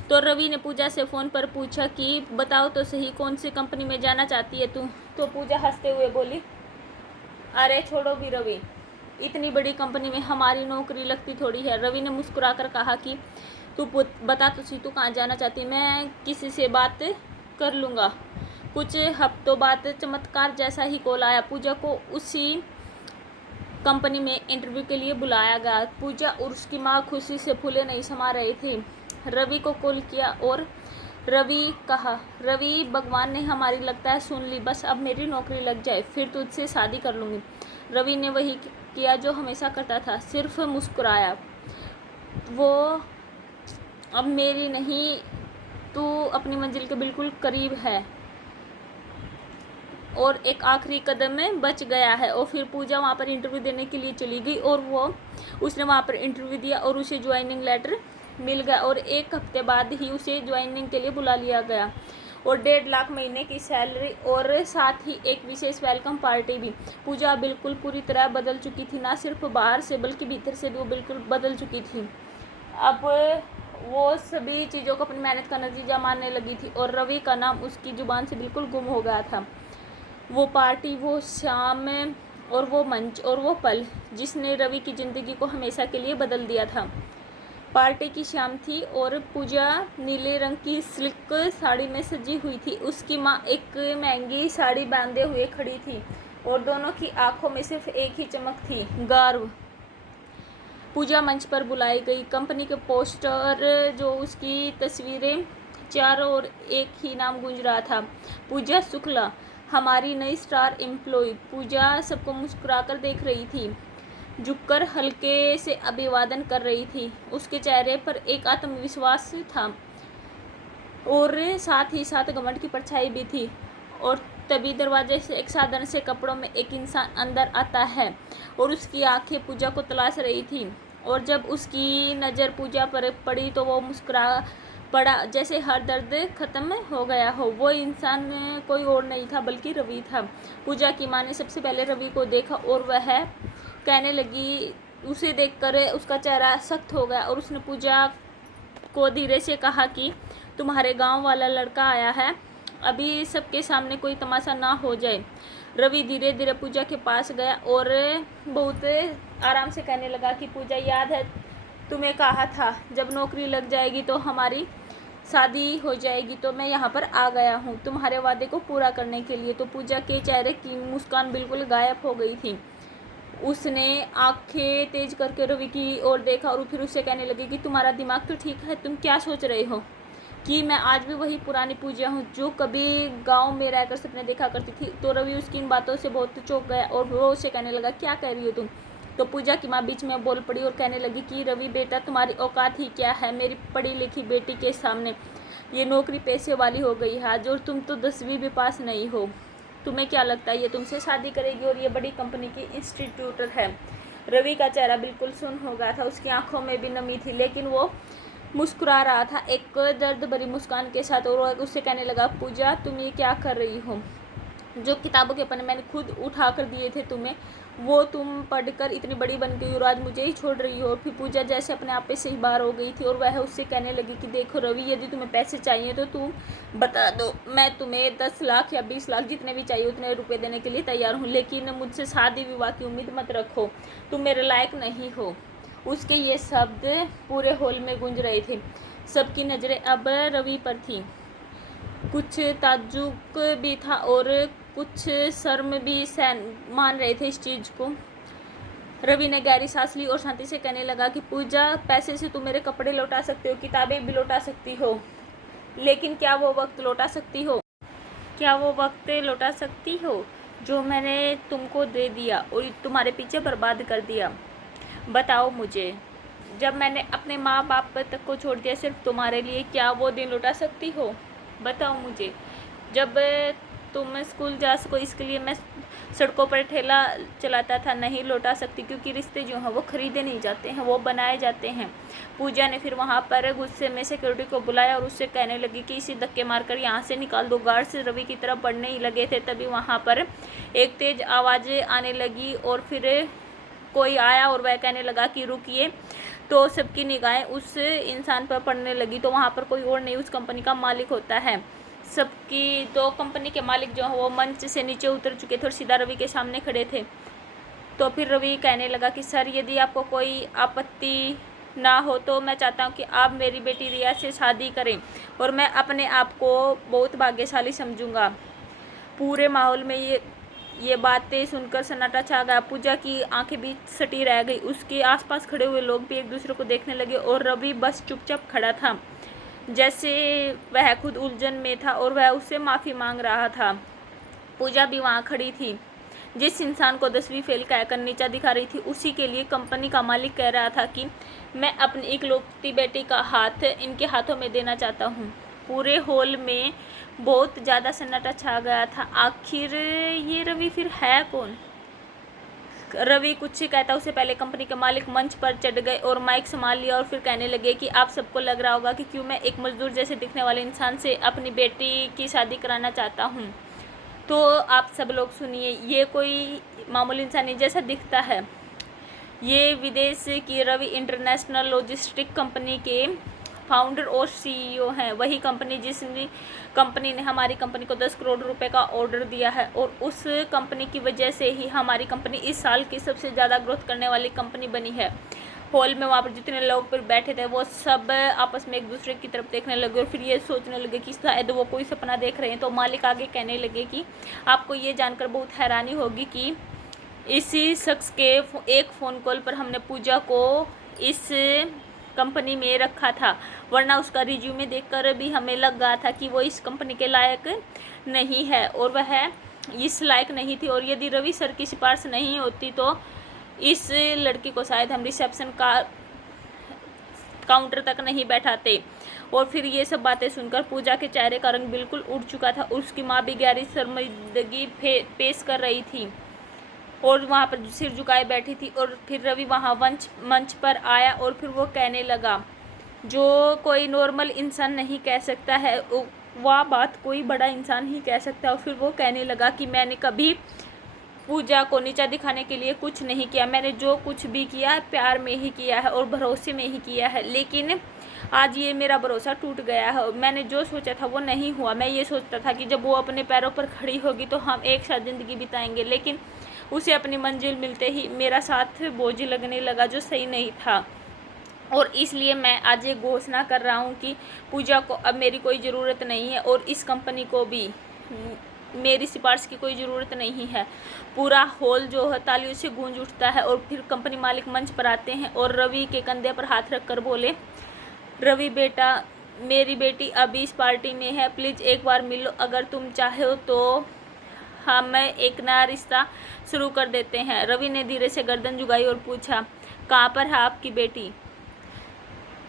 तो रवि ने पूजा से फ़ोन पर पूछा कि बताओ तो सही कौन सी कंपनी में जाना चाहती है तू। तो पूजा हंसते हुए बोली, अरे छोड़ो भी रवि, इतनी बड़ी कंपनी में हमारी नौकरी लगती थोड़ी है। रवि ने मुस्कुराकर कहा कि तू बता तो सही तू कहाँ जाना चाहती है, मैं किसी से बात कर लूँगा। कुछ हफ्तों बाद चमत्कार जैसा ही कॉल आया। पूजा को उसी कंपनी में इंटरव्यू के लिए बुलाया गया। पूजा और उसकी माँ खुशी से फूले नहीं समा रहे थे। रवि को कॉल किया और रवि कहा, रवि भगवान ने हमारी लगता है सुन ली, बस अब मेरी नौकरी लग जाए फिर तुझसे शादी कर लूँगी। रवि ने वही किया जो हमेशा करता था, सिर्फ मुस्कुराया। वो अब मेरी नहीं, तू अपनी मंजिल के बिल्कुल करीब है और एक आखिरी कदम में बच गया है। और फिर पूजा वहाँ पर इंटरव्यू देने के लिए चली गई और उसने वहाँ पर इंटरव्यू दिया और उसे ज्वाइनिंग लेटर मिल गया और एक हफ्ते बाद ही उसे ज्वाइनिंग के लिए बुला लिया गया और 1.5 लाख महीने की सैलरी और साथ ही एक विशेष वेलकम पार्टी भी। पूजा बिल्कुल पूरी तरह बदल चुकी थी, ना सिर्फ बाहर से बल्कि भीतर से भी वो बिल्कुल बदल चुकी थी। अब वो सभी चीज़ों को अपनी मेहनत का नतीजा मानने लगी थी और रवि का नाम उसकी ज़ुबान से बिल्कुल गुम हो गया था। वो पार्टी, वो शाम और वो मंच और वो पल जिसने रवि की ज़िंदगी को हमेशा के लिए बदल दिया था। पार्टी की शाम थी और पूजा नीले रंग की सिल्क साड़ी में सजी हुई थी। उसकी माँ एक महंगी साड़ी बांधे हुए खड़ी थी और दोनों की आंखों में सिर्फ एक ही चमक थी, गर्व। पूजा मंच पर बुलाई गई। कंपनी के पोस्टर जो उसकी तस्वीरें चारों ओर एक ही नाम गूंज रहा था, पूजा शुक्ला, हमारी नई स्टार एम्प्लॉय। पूजा सबको मुस्कुराकर देख रही थी, झुककर हल्के से अभिवादन कर रही थी। उसके चेहरे पर एक आत्मविश्वास था और साथ ही साथ घमंड की परछाई भी थी। और तभी दरवाजे से एक साधारण से कपड़ों में एक इंसान अंदर आता है और उसकी आंखें पूजा को तलाश रही थी। और जब उसकी नज़र पूजा पर पड़ी तो वो मुस्कुरा पड़ा, जैसे हर दर्द खत्म हो गया हो। वो इंसान कोई और नहीं था बल्कि रवि था। पूजा की माँ ने सबसे पहले रवि को देखा और वह कहने लगी, उसे देखकर उसका चेहरा सख्त हो गया और उसने पूजा को धीरे से कहा कि तुम्हारे गांव वाला लड़का आया है, अभी सबके सामने कोई तमाशा ना हो जाए। रवि धीरे धीरे पूजा के पास गया और बहुत आराम से कहने लगा कि पूजा, याद है तुम्हें कहा था जब नौकरी लग जाएगी तो हमारी शादी हो जाएगी, तो मैं यहाँ पर आ गया हूँ तुम्हारे वादे को पूरा करने के लिए। तो पूजा के चेहरे की मुस्कान बिल्कुल गायब हो गई थी। उसने आंखें तेज करके रवि की ओर देखा और फिर उससे कहने लगी कि तुम्हारा दिमाग तो ठीक है, तुम क्या सोच रहे हो कि मैं आज भी वही पुरानी पूजा हूँ जो कभी गांव में रहकर सपने देखा करती थी। तो रवि उसकी इन बातों से बहुत चौंक गया और वो उससे कहने लगा, क्या कह रही हो तुम। तो पूजा की माँ बीच में बोल पड़ी और कहने लगी कि रवि बेटा, तुम्हारी औकात ही क्या है मेरी पढ़ी लिखी बेटी के सामने। ये नौकरी पैसे वाली हो गई है आज और तुम तो 10वीं भी पास नहीं हो। तुम्हें क्या लगता है ये तुमसे शादी करेगी और ये बड़ी कंपनी की इंस्टीट्यूटर है। रवि का चेहरा बिल्कुल सुन्न हो गया था, उसकी आंखों में भी नमी थी, लेकिन वो मुस्कुरा रहा था एक दर्द भरी मुस्कान के साथ। और उससे कहने लगा, पूजा तुम ये क्या कर रही हो। जो किताबों के पन्ने मैंने खुद उठा कर दिए थे तुम्हें, वो तुम पढ़कर इतनी बड़ी बन गई और आज मुझे ही छोड़ रही हो। और फिर पूजा जैसे अपने आप पे से ही बाहर हो गई थी और वह उससे कहने लगी कि देखो रवि, यदि तुम्हें पैसे चाहिए तो तुम बता दो, मैं तुम्हें 10 लाख या 20 लाख जितने भी चाहिए उतने रुपए देने के लिए तैयार हूँ, लेकिन मुझसे शादी विवाह की उम्मीद मत रखो, तुम मेरे लायक नहीं हो। उसके ये शब्द पूरे हॉल में गूंज रहे थे। सबकी नज़रें अब रवि पर थीं। कुछ ताज्जुब भी था और कुछ शर्म भी मान रहे थे इस चीज़ को। रवि ने गहरी सांस ली और शांति से कहने लगा कि पूजा, पैसे से तुम मेरे कपड़े लौटा सकते हो, किताबें भी लौटा सकती हो, लेकिन क्या वो वक्त लौटा सकती हो? क्या वो वक्त लौटा सकती हो जो मैंने तुमको दे दिया और तुम्हारे पीछे बर्बाद कर दिया? बताओ मुझे, जब मैंने अपने माँ बाप तक को छोड़ दिया सिर्फ तुम्हारे लिए, क्या वो दिन लौटा सकती हो? बताओ मुझे, जब तुम स्कूल जा सको इसके लिए मैं सड़कों पर ठेला चलाता था, नहीं लौटा सकती, क्योंकि रिश्ते जो हैं वो खरीदे नहीं जाते हैं, वो बनाए जाते हैं। पूजा ने फिर वहाँ पर गुस्से में सिक्योरिटी को बुलाया और उससे कहने लगी कि इसी धक्के मारकर यहाँ से निकाल दो। गार्ड्स रवि की तरफ बढ़ने ही लगे थे, तभी वहाँ पर एक तेज आवाज़ आने लगी और फिर कोई आया और वह कहने लगा कि रुकिए। तो सबकी निगाहें उस इंसान पर पड़ने लगी। तो वहाँ पर कोई और नहीं, उस कंपनी का मालिक होता है सबकी। तो कंपनी के मालिक जो है वो मंच से नीचे उतर चुके थे और सीधा रवि के सामने खड़े थे। तो फिर रवि कहने लगा कि सर, यदि आपको कोई आपत्ति ना हो तो मैं चाहता हूँ कि आप मेरी बेटी रिया से शादी करें और मैं अपने आप को बहुत भाग्यशाली समझूंगा। पूरे माहौल में ये बातें सुनकर सन्नाटा छा गया। पूजा की आंखें भी सटी रह गई। उसके आसपास खड़े हुए लोग भी एक दूसरे को देखने लगे और रवि बस चुपचाप खड़ा था, जैसे वह खुद उलझन में था और वह उससे माफ़ी मांग रहा था। पूजा भी वहाँ खड़ी थी। जिस इंसान को 10वीं फेल कहकर नीचा दिखा रही थी, उसी के लिए कंपनी का मालिक कह रहा था कि मैं अपनी इकलौती बेटी का हाथ इनके हाथों में देना चाहता हूँ। पूरे हॉल में बहुत ज़्यादा सन्नाटा छा गया था। आखिर ये रवि फिर है कौन? रवि कुछ कहता उससे पहले कंपनी के मालिक मंच पर चढ़ गए और माइक संभाल लिया और फिर कहने लगे कि आप सबको लग रहा होगा कि क्यों मैं एक मजदूर जैसे दिखने वाले इंसान से अपनी बेटी की शादी कराना चाहता हूँ। तो आप सब लोग सुनिए, ये कोई मामूली इंसान नहीं जैसा दिखता है। ये विदेश की रवि इंटरनेशनल लॉजिस्टिक कंपनी के फाउंडर और सीईओ हैं। वही कंपनी जिसने कंपनी ने हमारी कंपनी को 10 करोड़ रुपए का ऑर्डर दिया है और उस कंपनी की वजह से ही हमारी कंपनी इस साल की सबसे ज़्यादा ग्रोथ करने वाली कंपनी बनी है। हॉल में वहाँ पर जितने लोग पर बैठे थे वो सब आपस में एक दूसरे की तरफ देखने लगे और फिर ये सोचने लगे कि शायद वो कोई सपना देख रहे हैं। तो मालिक आगे कहने लगे कि आपको ये जानकर बहुत हैरानी होगी कि इसी शख्स के एक फ़ोन कॉल पर हमने पूजा को इस कंपनी में रखा था, वरना उसका रिज्यूमे देखकर भी हमें लग गया था कि वो इस कंपनी के लायक नहीं है और वह इस लायक नहीं थी। और यदि रवि सर की सिफारिश नहीं होती तो इस लड़की को शायद हम रिसेप्शन का काउंटर तक नहीं बैठाते। और फिर ये सब बातें सुनकर पूजा के चेहरे का रंग बिल्कुल उड़ चुका था। उसकी माँ भी गहरी शर्मिंदगी पेश कर रही थी और वहाँ पर सिर झुकाए बैठी थी। और फिर रवि वहाँ मंच पर आया और फिर वो कहने लगा जो कोई नॉर्मल इंसान नहीं कह सकता है, वह बात कोई बड़ा इंसान ही कह सकता है। और फिर वो कहने लगा कि मैंने कभी पूजा को नीचा दिखाने के लिए कुछ नहीं किया, मैंने जो कुछ भी किया प्यार में ही किया है और भरोसे में ही किया है। लेकिन आज ये मेरा भरोसा टूट गया है। मैंने जो सोचा था वो नहीं हुआ। मैं ये सोचता था कि जब वो अपने पैरों पर खड़ी होगी तो हम एक साथ ज़िंदगी बिताएंगे, लेकिन उसे अपनी मंजिल मिलते ही मेरा साथ बोझ लगने लगा, जो सही नहीं था। और इसलिए मैं आज ये घोषणा कर रहा हूँ कि पूजा को अब मेरी कोई ज़रूरत नहीं है और इस कंपनी को भी मेरी सिफारिश की कोई ज़रूरत नहीं है। पूरा हॉल जो है तालियों से गूंज उठता है और फिर कंपनी मालिक मंच पर आते हैं और रवि के कंधे पर हाथ रखकर बोले, रवि बेटा, मेरी बेटी अभी इस पार्टी में है, प्लीज़ एक बार मिलो, अगर तुम चाहो तो हम एक नया रिश्ता शुरू कर देते हैं। रवि ने धीरे से गर्दन झुकाई और पूछा, कहाँ पर है आपकी बेटी?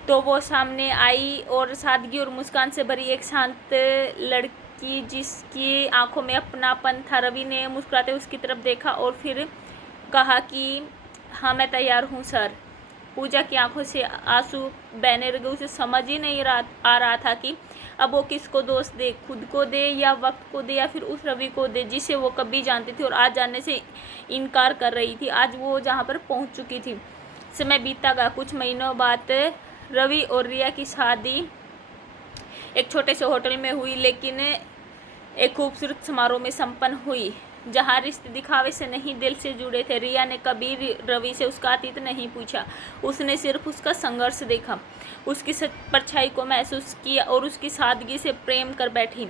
तो वो सामने आई और सादगी और मुस्कान से भरी एक शांत लड़की जिसकी आंखों में अपनापन था। रवि ने मुस्कुराते उसकी तरफ देखा और फिर कहा कि हाँ, मैं तैयार हूँ सर। पूजा की आंखों से आंसू बहने लगे। उसे समझ ही नहीं आ रहा था कि अब वो किसको दोष दे, खुद को दे या वक्त को दे या फिर उस रवि को दे जिसे वो कभी जानती थी और आज जानने से इनकार कर रही थी। आज वो जहाँ पर पहुँच चुकी थी। समय बीता गया। कुछ महीनों बाद रवि और रिया की शादी एक छोटे से होटल में हुई, लेकिन एक खूबसूरत समारोह में संपन्न हुई जहाँ रिश्ते दिखावे से नहीं दिल से जुड़े थे। रिया ने कभी रवि से उसका अतीत नहीं पूछा, उसने सिर्फ उसका संघर्ष देखा, उसकी परछाई को महसूस किया और उसकी सादगी से प्रेम कर बैठी।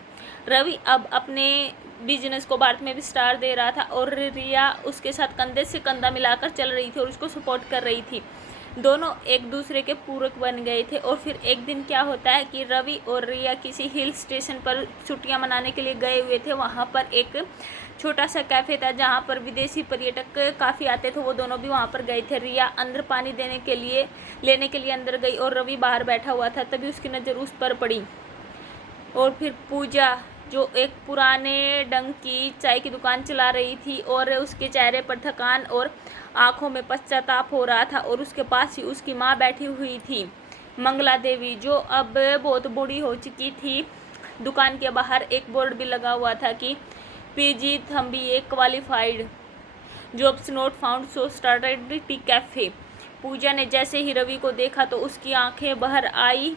रवि अब अपने बिजनेस को भारत में विस्तार दे रहा था और रिया उसके साथ कंधे से कंधा मिलाकर चल रही थी और उसको सपोर्ट कर रही थी। दोनों एक दूसरे के पूरक बन गए थे। और फिर एक दिन क्या होता है कि रवि और रिया किसी हिल स्टेशन पर छुट्टियां मनाने के लिए गए हुए थे। वहां पर एक छोटा सा कैफ़े था जहां पर विदेशी पर्यटक काफ़ी आते थे। वो दोनों भी वहां पर गए थे। रिया अंदर पानी लेने के लिए अंदर गई और रवि बाहर बैठा हुआ था। तभी उसकी नज़र उस पर पड़ी और फिर पूजा जो एक पुराने ढंग की चाय की दुकान चला रही थी और उसके चेहरे पर थकान और आंखों में पश्चाताप हो रहा था। और उसके पास ही उसकी माँ बैठी हुई थी, मंगला देवी, जो अब बहुत बूढ़ी हो चुकी थी। दुकान के बाहर एक बोर्ड भी लगा हुआ था कि PG Thambi qualified, jobs not found, so started tea cafe. Pooja ने जैसे ही रवि को देखा तो उसकी आंखें बाहर आई,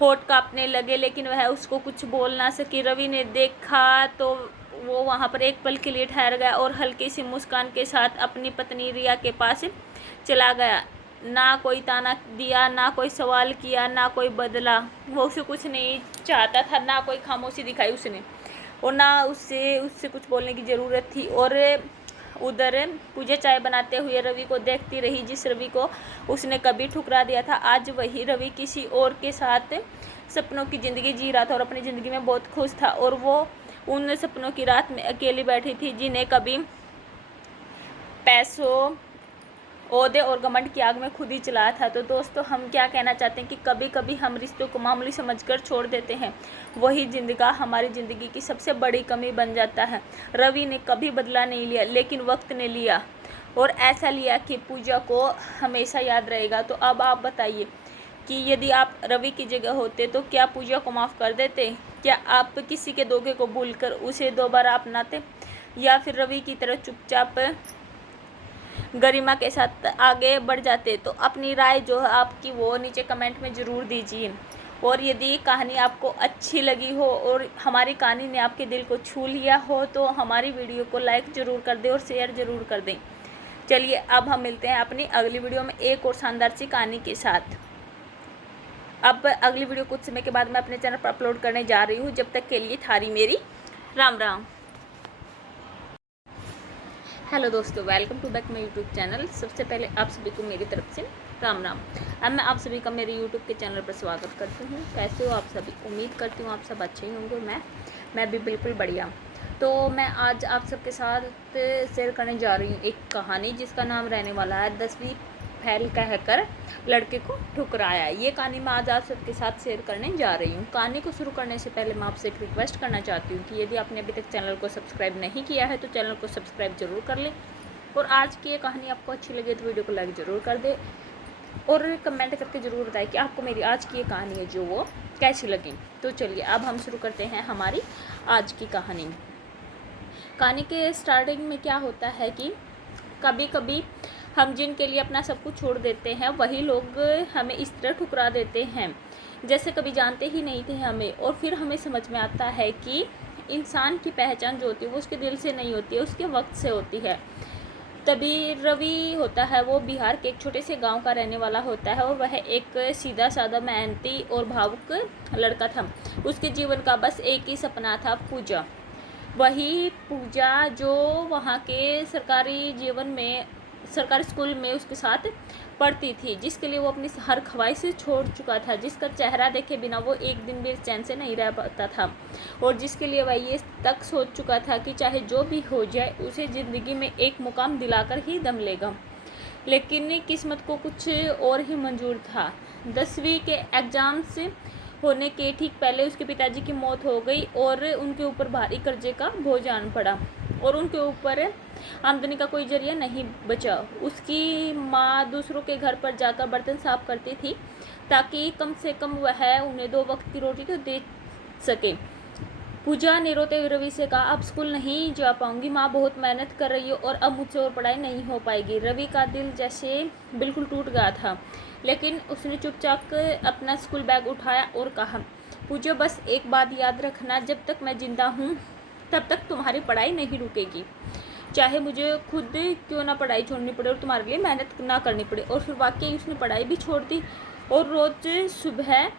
होठ कांपने लगे, लेकिन वह उसको कुछ बोल ना सकी। रवि ने देखा तो वो वहाँ पर एक पल के लिए ठहर गया और हल्की सी मुस्कान के साथ अपनी पत्नी रिया के पास चला गया। ना कोई ताना दिया, ना कोई सवाल किया, ना कोई बदला। वो उसे कुछ नहीं चाहता था, ना कोई खामोशी दिखाई उसने और ना उससे कुछ बोलने की ज़रूरत थी। और उधर पूजा चाय बनाते हुए रवि को देखती रही, जिस रवि को उसने कभी ठुकरा दिया था। आज वही रवि किसी और के साथ सपनों की ज़िंदगी जी रहा था और अपनी ज़िंदगी में बहुत खुश था। और वो उन सपनों की रात में अकेली बैठी थी जिन्हें कभी पैसों, ओहदे और घमंड की आग में खुद ही चलाया था। तो दोस्तों, हम क्या कहना चाहते हैं कि कभी कभी हम रिश्तों को मामूली समझकर छोड़ देते हैं। वही जिंदगा हमारी ज़िंदगी की सबसे बड़ी कमी बन जाता है। रवि ने कभी बदला नहीं लिया, लेकिन वक्त ने लिया और ऐसा लिया कि पूजा को हमेशा याद रहेगा। तो अब आप बताइए कि यदि आप रवि की जगह होते तो क्या पूजा को माफ़ कर देते? क्या आप किसी के धोखे को भूलकर उसे दोबारा अपनाते, या फिर रवि की तरह चुपचाप गरिमा के साथ आगे बढ़ जाते? तो अपनी राय जो है आपकी वो नीचे कमेंट में ज़रूर दीजिए। और यदि कहानी आपको अच्छी लगी हो और हमारी कहानी ने आपके दिल को छू लिया हो तो हमारी वीडियो को लाइक ज़रूर कर दें और शेयर ज़रूर कर दें। चलिए, अब हम मिलते हैं अपनी अगली वीडियो में एक और शानदार सी कहानी के साथ। अब अगली वीडियो कुछ समय के बाद मैं अपने चैनल पर अपलोड करने जा रही हूँ। जब तक के लिए थारी मेरी राम राम। हेलो दोस्तों, welcome to back my YouTube channel. सबसे पहले आप सभी को मेरी तरफ से राम राम। अब मैं आप सभी का मेरे यूट्यूब के चैनल पर स्वागत करती हूँ। कैसे हो आप सभी? उम्मीद करती हूँ आप सब अच्छे ही होंगे। मैं भी बिल्कुल बढ़िया। तो मैं आज आप सबके साथ शेयर करने जा रही हूँ एक कहानी जिसका नाम रहने वाला है 10वीं फैल कहकर लड़के को ठुकराया। ये कहानी मैं आज आप सबके साथ शेयर करने जा रही हूँ। कहानी को शुरू करने से पहले मैं आपसे एक रिक्वेस्ट करना चाहती हूँ कि यदि आपने अभी तक चैनल को सब्सक्राइब नहीं किया है तो चैनल को सब्सक्राइब जरूर कर लें, और आज की ये कहानी आपको अच्छी लगे तो वीडियो को लाइक ज़रूर कर दे और कमेंट करके ज़रूर बताएं कि आपको मेरी आज की ये कहानी है जो वो कैसी लगी। तो चलिए अब हम शुरू करते हैं हमारी आज की कहानी। कहानी के स्टार्टिंग में क्या होता है कि कभी कभी हम जिनके लिए अपना सब कुछ छोड़ देते हैं वही लोग हमें इस तरह ठुकरा देते हैं जैसे कभी जानते ही नहीं थे हमें, और फिर हमें समझ में आता है कि इंसान की पहचान जो होती है वो उसके दिल से नहीं होती है, उसके वक्त से होती है। तभी रवि होता है वो बिहार के एक छोटे से गांव का रहने वाला होता है, और वह एक सीधा साधा मेहनती और भावुक लड़का था। उसके जीवन का बस एक ही सपना था, पूजा। वही पूजा जो वहाँ के सरकारी स्कूल में उसके साथ पढ़ती थी, जिसके लिए वो अपनी हर ख्वाहिश छोड़ चुका था, जिसका चेहरा देखे बिना वो एक दिन भी चैन से नहीं रह पाता था, और जिसके लिए वह ये तक सोच चुका था कि चाहे जो भी हो जाए उसे ज़िंदगी में एक मुकाम दिलाकर ही दम लेगा। लेकिन किस्मत को कुछ और ही मंजूर था। 10वीं के एग्ज़ाम्स होने के ठीक पहले उसके पिताजी की मौत हो गई और उनके ऊपर भारी कर्जे का बोझ आन पड़ा, और उनके ऊपर आमदनी का कोई जरिया नहीं बचा। उसकी माँ दूसरों के घर पर जाकर बर्तन साफ करती थी ताकि कम से कम वह उन्हें 2 वक्त की रोटी तो दे सके। पूजा ने रोते हुए रवि से कहा, अब स्कूल नहीं जा पाऊंगी, माँ बहुत मेहनत कर रही है और अब मुझसे और पढ़ाई नहीं हो पाएगी। रवि का दिल जैसे बिल्कुल टूट गया था, लेकिन उसने चुपचाप अपना स्कूल बैग उठाया और कहा, पूजा बस एक बात याद रखना, जब तक मैं जिंदा हूँ तब तक तुम्हारी पढ़ाई नहीं रुकेगी, चाहे मुझे खुद क्यों ना पढ़ाई छोड़नी पड़े और तुम्हारे लिए मेहनत ना करनी पड़े। और फिर वाकई उसने पढ़ाई भी छोड़ दी और रोज़ सुबह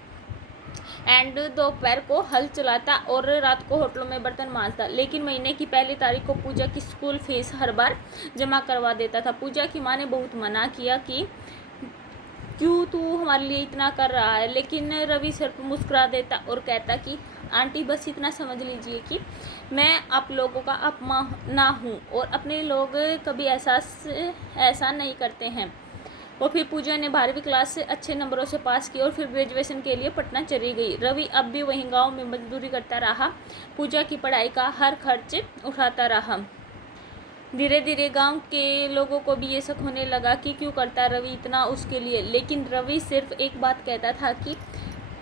एंड दोपहर को हल चलाता और रात को होटलों में बर्तन मांजता। लेकिन महीने की पहली तारीख को पूजा की स्कूल फीस हर बार जमा करवा देता था। पूजा की माँ ने बहुत मना किया कि क्यों तू हमारे लिए इतना कर रहा है, लेकिन रवि सिर्फ मुस्कुरा देता और कहता कि आंटी बस इतना समझ लीजिए कि मैं आप लोगों का अपमान ना हूँ, और अपने लोग कभी ऐसा नहीं करते हैं। और फिर पूजा ने 12वीं क्लास से अच्छे नंबरों से पास किया और फिर ग्रेजुएशन के लिए पटना चली गई। रवि अब भी वहीं गांव में मजदूरी करता रहा, पूजा की पढ़ाई का हर खर्च उठाता रहा। धीरे धीरे गांव के लोगों को भी ये शक होने लगा कि क्यों करता रवि इतना उसके लिए, लेकिन रवि सिर्फ एक बात कहता था कि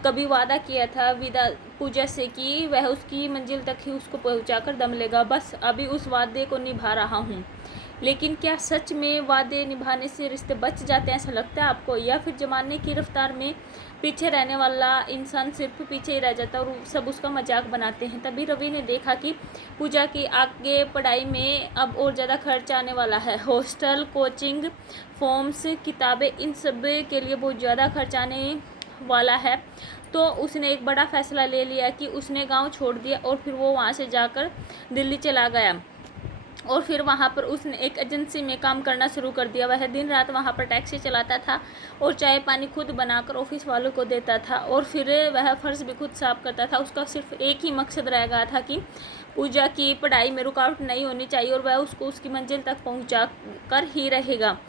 कभी वादा किया था विदा पूजा से कि वह उसकी मंजिल तक ही उसको पहुंचाकर दम लेगा, बस अभी उस वादे को निभा रहा हूँ। लेकिन क्या सच में वादे निभाने से रिश्ते बच जाते हैं, ऐसा लगता है आपको, या फिर ज़माने की रफ्तार में पीछे रहने वाला इंसान सिर्फ पीछे ही रह जाता है और सब उसका मजाक बनाते हैं। तभी रवि ने देखा कि पूजा की आगे पढ़ाई में अब और ज़्यादा खर्च आने वाला है। हॉस्टल, कोचिंग, फॉर्म्स, किताबें, इन सब के लिए बहुत ज़्यादा खर्च आने वाला है। तो उसने एक बड़ा फैसला ले लिया कि उसने गांव छोड़ दिया और फिर वो वहाँ से जाकर दिल्ली चला गया, और फिर वहाँ पर उसने एक एजेंसी में काम करना शुरू कर दिया। वह दिन रात वहाँ पर टैक्सी चलाता था और चाय पानी खुद बनाकर ऑफिस वालों को देता था, और फिर वह फर्श भी खुद साफ करता था। उसका सिर्फ एक ही मकसद रह गया था कि पूजा की पढ़ाई में रुकावट नहीं होनी चाहिए और वह उसको उसकी मंजिल तक पहुँचा कर ही रहेगा।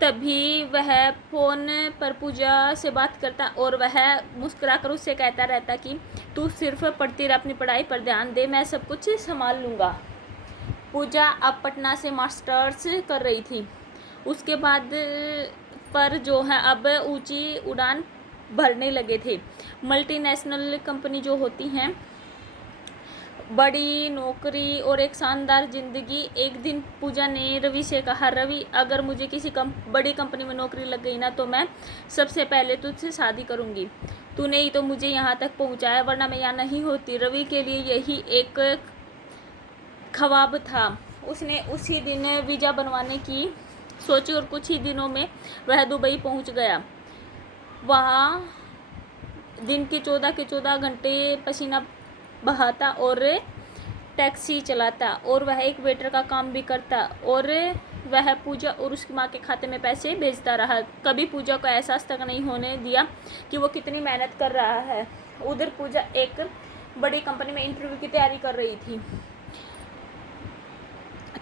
तभी वह फ़ोन पर पूजा से बात करता और वह मुस्कुराकर उससे कहता रहता कि तू सिर्फ पढ़ती रह, अपनी पढ़ाई पर ध्यान दे, मैं सब कुछ संभाल लूँगा। पूजा अब पटना से मास्टर्स कर रही थी। उसके बाद पर जो है अब ऊंची उड़ान भरने लगे थे। मल्टीनेशनल कंपनी जो होती हैं, बड़ी नौकरी और एक शानदार ज़िंदगी। एक दिन पूजा ने रवि से कहा, रवि अगर मुझे किसी बड़ी कंपनी में नौकरी लग गई ना तो मैं सबसे पहले तुझसे शादी करूँगी। तूने ही तो मुझे यहाँ तक पहुँचाया, वरना मैं यहाँ नहीं होती। रवि के लिए यही एक ख्वाब था। उसने उसी दिन वीज़ा बनवाने की सोची और कुछ ही दिनों में वह दुबई पहुंच गया। वहाँ दिन के 14 घंटे पसीना बहाता और टैक्सी चलाता, और वह एक वेटर का काम भी करता, और वह पूजा और उसकी माँ के खाते में पैसे भेजता रहा। कभी पूजा को एहसास तक नहीं होने दिया कि वो कितनी मेहनत कर रहा है। उधर पूजा एक बड़ी कंपनी में इंटरव्यू की तैयारी कर रही थी।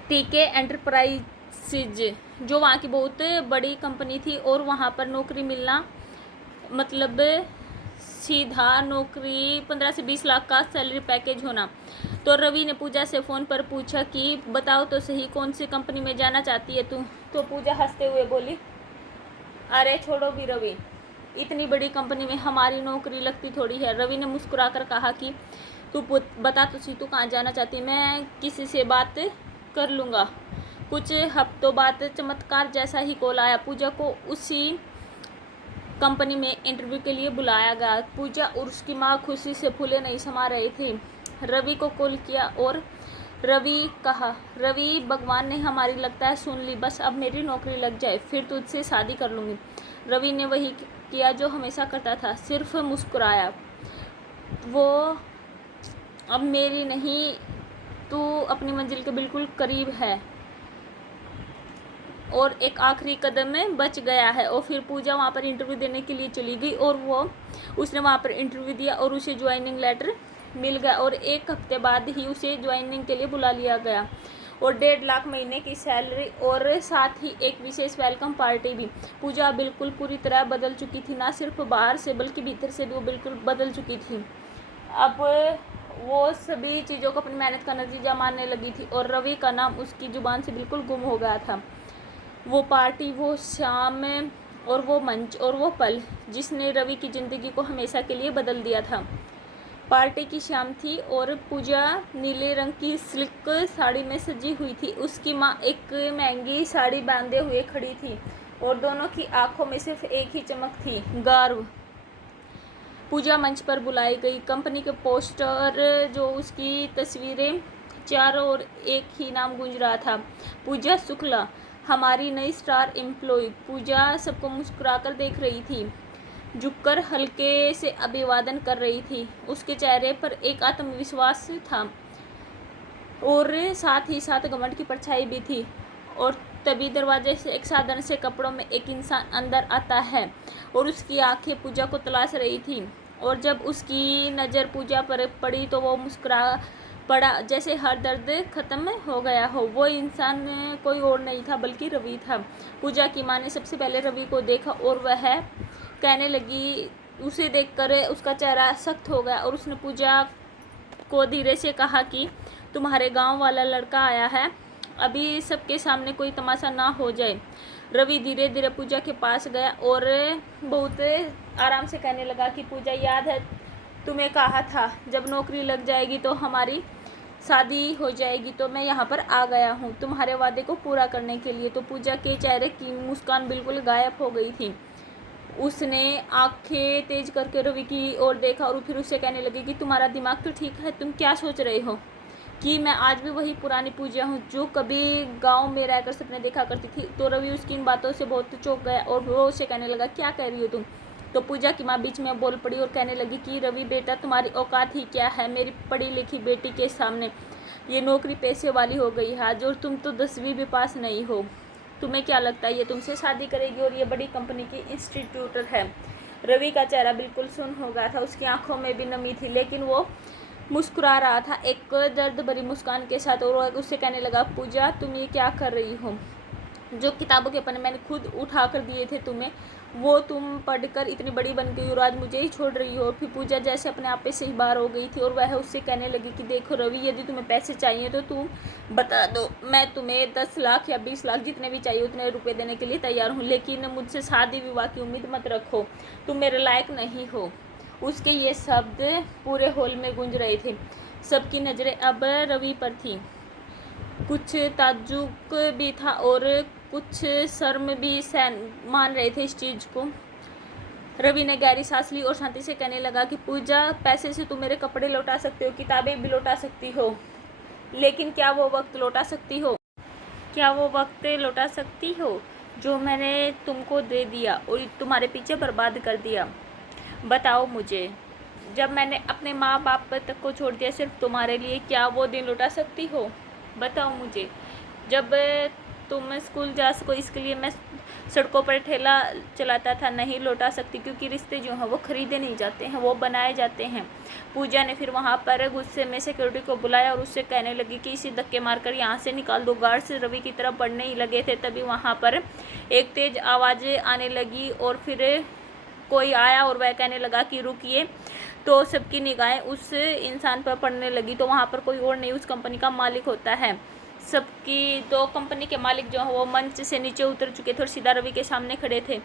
टीके एंटरप्राइज सिज, जो वहाँ की बहुत बड़ी कंपनी थी और वहाँ पर नौकरी मिलना मतलब सीधा नौकरी 15 से 20 लाख का सैलरी पैकेज होना। तो रवि ने पूजा से फ़ोन पर पूछा कि बताओ तो सही कौन सी कंपनी में जाना चाहती है तू। तो पूजा हंसते हुए बोली, अरे छोड़ो भी रवि, इतनी बड़ी कंपनी में हमारी नौकरी लगती थोड़ी है। रवि ने मुस्कुराकर कहा कि तू बता तो सही तू कहाँ जाना चाहती है, मैं किसी से बात कर लूँगा। कुछ हफ्तों बाद चमत्कार जैसा ही कॉल आया। पूजा को उसी कंपनी में इंटरव्यू के लिए बुलाया गया। पूजा और उसकी माँ खुशी से फूले नहीं समा रहे थे। रवि को कॉल किया और रवि भगवान ने हमारी लगता है सुन ली, बस अब मेरी नौकरी लग जाए फिर तुझसे शादी कर लूँगी। रवि ने वही किया जो हमेशा करता था, सिर्फ मुस्कुराया। वो अब मेरी नहीं, तू अपनी मंजिल के बिल्कुल करीब है और एक आखिरी कदम में बच गया है। और फिर पूजा वहाँ पर इंटरव्यू देने के लिए चली गई और उसने वहाँ पर इंटरव्यू दिया और उसे ज्वाइनिंग लेटर मिल गया और 1 हफ्ते बाद ही उसे ज्वाइनिंग के लिए बुला लिया गया और 1.5 लाख महीने की सैलरी और साथ ही एक विशेष वेलकम पार्टी भी। पूजा बिल्कुल पूरी तरह बदल चुकी थी, ना सिर्फ बाहर से बल्कि भीतर से भी वो बिल्कुल बदल चुकी थी। अब वो सभी चीज़ों को अपनी मेहनत का नतीजा मानने लगी थी और रवि का नाम उसकी ज़ुबान से बिल्कुल गुम हो गया था। वो पार्टी, वो शाम और वो मंच और वो पल जिसने रवि की ज़िंदगी को हमेशा के लिए बदल दिया था। पार्टी की शाम थी और पूजा नीले रंग की सिल्क साड़ी में सजी हुई थी। उसकी माँ एक महंगी साड़ी बांधे हुए खड़ी थी और दोनों की आंखों में सिर्फ एक ही चमक थी, गर्व। पूजा मंच पर बुलाई गई। कंपनी के पोस्टर, जो उसकी तस्वीरें, चारों ओर एक ही नाम गूंज रहा था, पूजा शुक्ला, हमारी नई स्टार एम्प्लॉय। पूजा सबको मुस्कुराकर देख रही थी, झुककर हल्के से अभिवादन कर रही थी। उसके चेहरे पर एक आत्मविश्वास था और साथ ही साथ घमंड की परछाई भी थी। और तभी दरवाजे से एक साधारण से कपड़ों में एक इंसान अंदर आता है और उसकी आंखें पूजा को तलाश रही थी। और जब उसकी नज़र पूजा पर पड़ी तो वो मुस्कुरा पड़ा, जैसे हर दर्द खत्म हो गया हो। वो इंसान कोई और नहीं था बल्कि रवि था। पूजा की माँ ने सबसे पहले रवि को देखा और वह कहने लगी, उसे देखकर उसका चेहरा सख्त हो गया और उसने पूजा को धीरे से कहा कि तुम्हारे गांव वाला लड़का आया है, अभी सबके सामने कोई तमाशा ना हो जाए। रवि धीरे धीरे पूजा के पास गया और बहुत आराम से कहने लगा कि पूजा, याद है तुम्हें कहा था जब नौकरी लग जाएगी तो हमारी शादी हो जाएगी, तो मैं यहाँ पर आ गया हूँ तुम्हारे वादे को पूरा करने के लिए। तो पूजा के चेहरे की मुस्कान बिल्कुल गायब हो गई थी। उसने आंखें तेज करके रवि की ओर देखा और फिर उससे कहने लगी कि तुम्हारा दिमाग तो ठीक है, तुम क्या सोच रहे हो कि मैं आज भी वही पुरानी पूजा हूँ जो कभी गांव में रहकर सपने देखा करती थी। तो रवि उसकी इन बातों से बहुत चौंक गया और वो उससे कहने लगा, क्या कह रही हो तुम। तो पूजा की माँ बीच में बोल पड़ी और कहने लगी कि रवि बेटा, तुम्हारी औकात ही क्या है मेरी पढ़ी लिखी बेटी के सामने। ये नौकरी पैसे वाली हो गई है आज और तुम तो 10वीं भी पास नहीं हो। तुम्हें क्या लगता है ये तुमसे शादी करेगी और ये बड़ी कंपनी की इंस्टीट्यूटर है। रवि का चेहरा बिल्कुल सुन्न हो गया था, उसकी आंखों में भी नमी थी, लेकिन वो मुस्कुरा रहा था एक दर्द भरी मुस्कान के साथ। और उससे कहने लगा, पूजा तुम ये क्या कर रही हो। जो किताबों के पन्ने मैंने खुद उठा कर दिए थे तुम्हें, वो तुम पढ़कर इतनी बड़ी बन गई और आज मुझे ही छोड़ रही हो। फिर पूजा जैसे अपने आप पे से ही बाहर हो गई थी और वह उससे कहने लगी कि देखो रवि, यदि तुम्हें पैसे चाहिए तो तुम बता दो, मैं तुम्हें 10 लाख या 20 लाख जितने भी चाहिए उतने रुपए देने के लिए तैयार हूँ, लेकिन मुझसे शादी विवाह की उम्मीद मत रखो, तुम मेरे लायक नहीं हो। उसके ये शब्द पूरे हॉल में गूंज रहे थे। सबकी नज़रें अब रवि पर थी। कुछ ताज्जुब भी था और कुछ शर्म भी मान रहे थे इस चीज़ को। रवि ने गहरी सांस ली और शांति से कहने लगा कि पूजा, पैसे से तुम मेरे कपड़े लौटा सकते हो, किताबें भी लौटा सकती हो, लेकिन क्या वो वक्त लौटा सकती हो? क्या वो वक्त लौटा सकती हो जो मैंने तुमको दे दिया और तुम्हारे पीछे बर्बाद कर दिया? बताओ मुझे, जब मैंने अपने माँ बाप तक को छोड़ दिया सिर्फ तुम्हारे लिए, क्या वो दिन लौटा सकती हो? बताओ मुझे, जब तुम स्कूल जा सको इसके लिए मैं सड़कों पर ठेला चलाता था, नहीं लौटा सकती, क्योंकि रिश्ते जो हैं वो खरीदे नहीं जाते हैं, वो बनाए जाते हैं। पूजा ने फिर वहाँ पर गुस्से में सिक्योरिटी को बुलाया और उससे कहने लगी कि इसे धक्के मारकर यहाँ से निकाल दो। गार्ड्स रवि की तरफ बढ़ने ही लगे थे, तभी वहाँ पर एक तेज आवाज़ आने लगी और फिर कोई आया और वह कहने लगा कि रुकिए। तो सबकी निगाहें उस इंसान पर पड़ने लगी। तो वहाँ पर कोई और नहीं, उस कंपनी का मालिक होता है सबकी। तो कंपनी के मालिक जो है वो मंच से नीचे उतर चुके थे और सीधा रवि के सामने खड़े थे।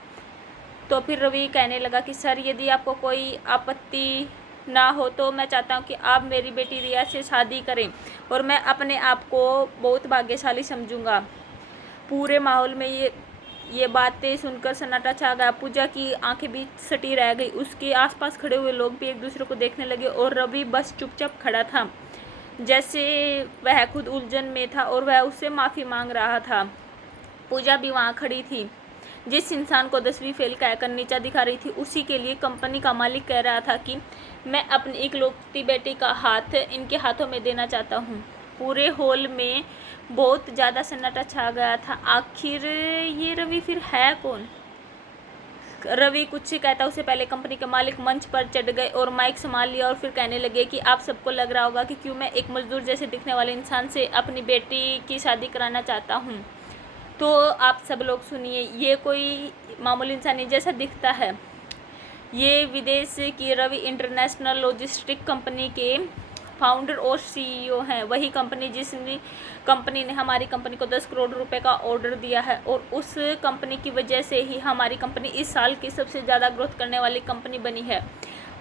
तो फिर रवि कहने लगा कि सर, यदि आपको कोई आपत्ति ना हो तो मैं चाहता हूँ कि आप मेरी बेटी रिया से शादी करें और मैं अपने आप को बहुत भाग्यशाली समझूंगा। पूरे माहौल में ये बातें सुनकर सन्नाटा छा गया। पूजा की आंखें भी सटी रह गई। उसके आसपास खड़े हुए लोग भी एक दूसरे को देखने लगे और रवि बस चुपचाप खड़ा था, जैसे वह खुद उलझन में था और वह उससे माफ़ी मांग रहा था। पूजा भी वहाँ खड़ी थी। जिस इंसान को 10वीं फेल कहकर नीचा दिखा रही थी, उसी के लिए कंपनी का मालिक कह रहा था कि मैं अपनी इकलौती बेटी का हाथ इनके हाथों में देना चाहता हूँ। पूरे हॉल में बहुत ज़्यादा सन्नाटा छा गया था। आखिर ये रवि फिर है कौन? रवि कुछ कहता उससे पहले कंपनी के मालिक मंच पर चढ़ गए और माइक संभाल लिया और फिर कहने लगे कि आप सबको लग रहा होगा कि क्यों मैं एक मजदूर जैसे दिखने वाले इंसान से अपनी बेटी की शादी कराना चाहता हूँ। तो आप सब लोग सुनिए, ये कोई मामूली इंसान नहीं जैसा दिखता है। ये विदेश की रवि इंटरनेशनल लॉजिस्टिक कंपनी के फाउंडर और सीईओ हैं। वही कंपनी जिसने कंपनी ने हमारी कंपनी को 10 करोड़ रुपए का ऑर्डर दिया है और उस कंपनी की वजह से ही हमारी कंपनी इस साल की सबसे ज़्यादा ग्रोथ करने वाली कंपनी बनी है।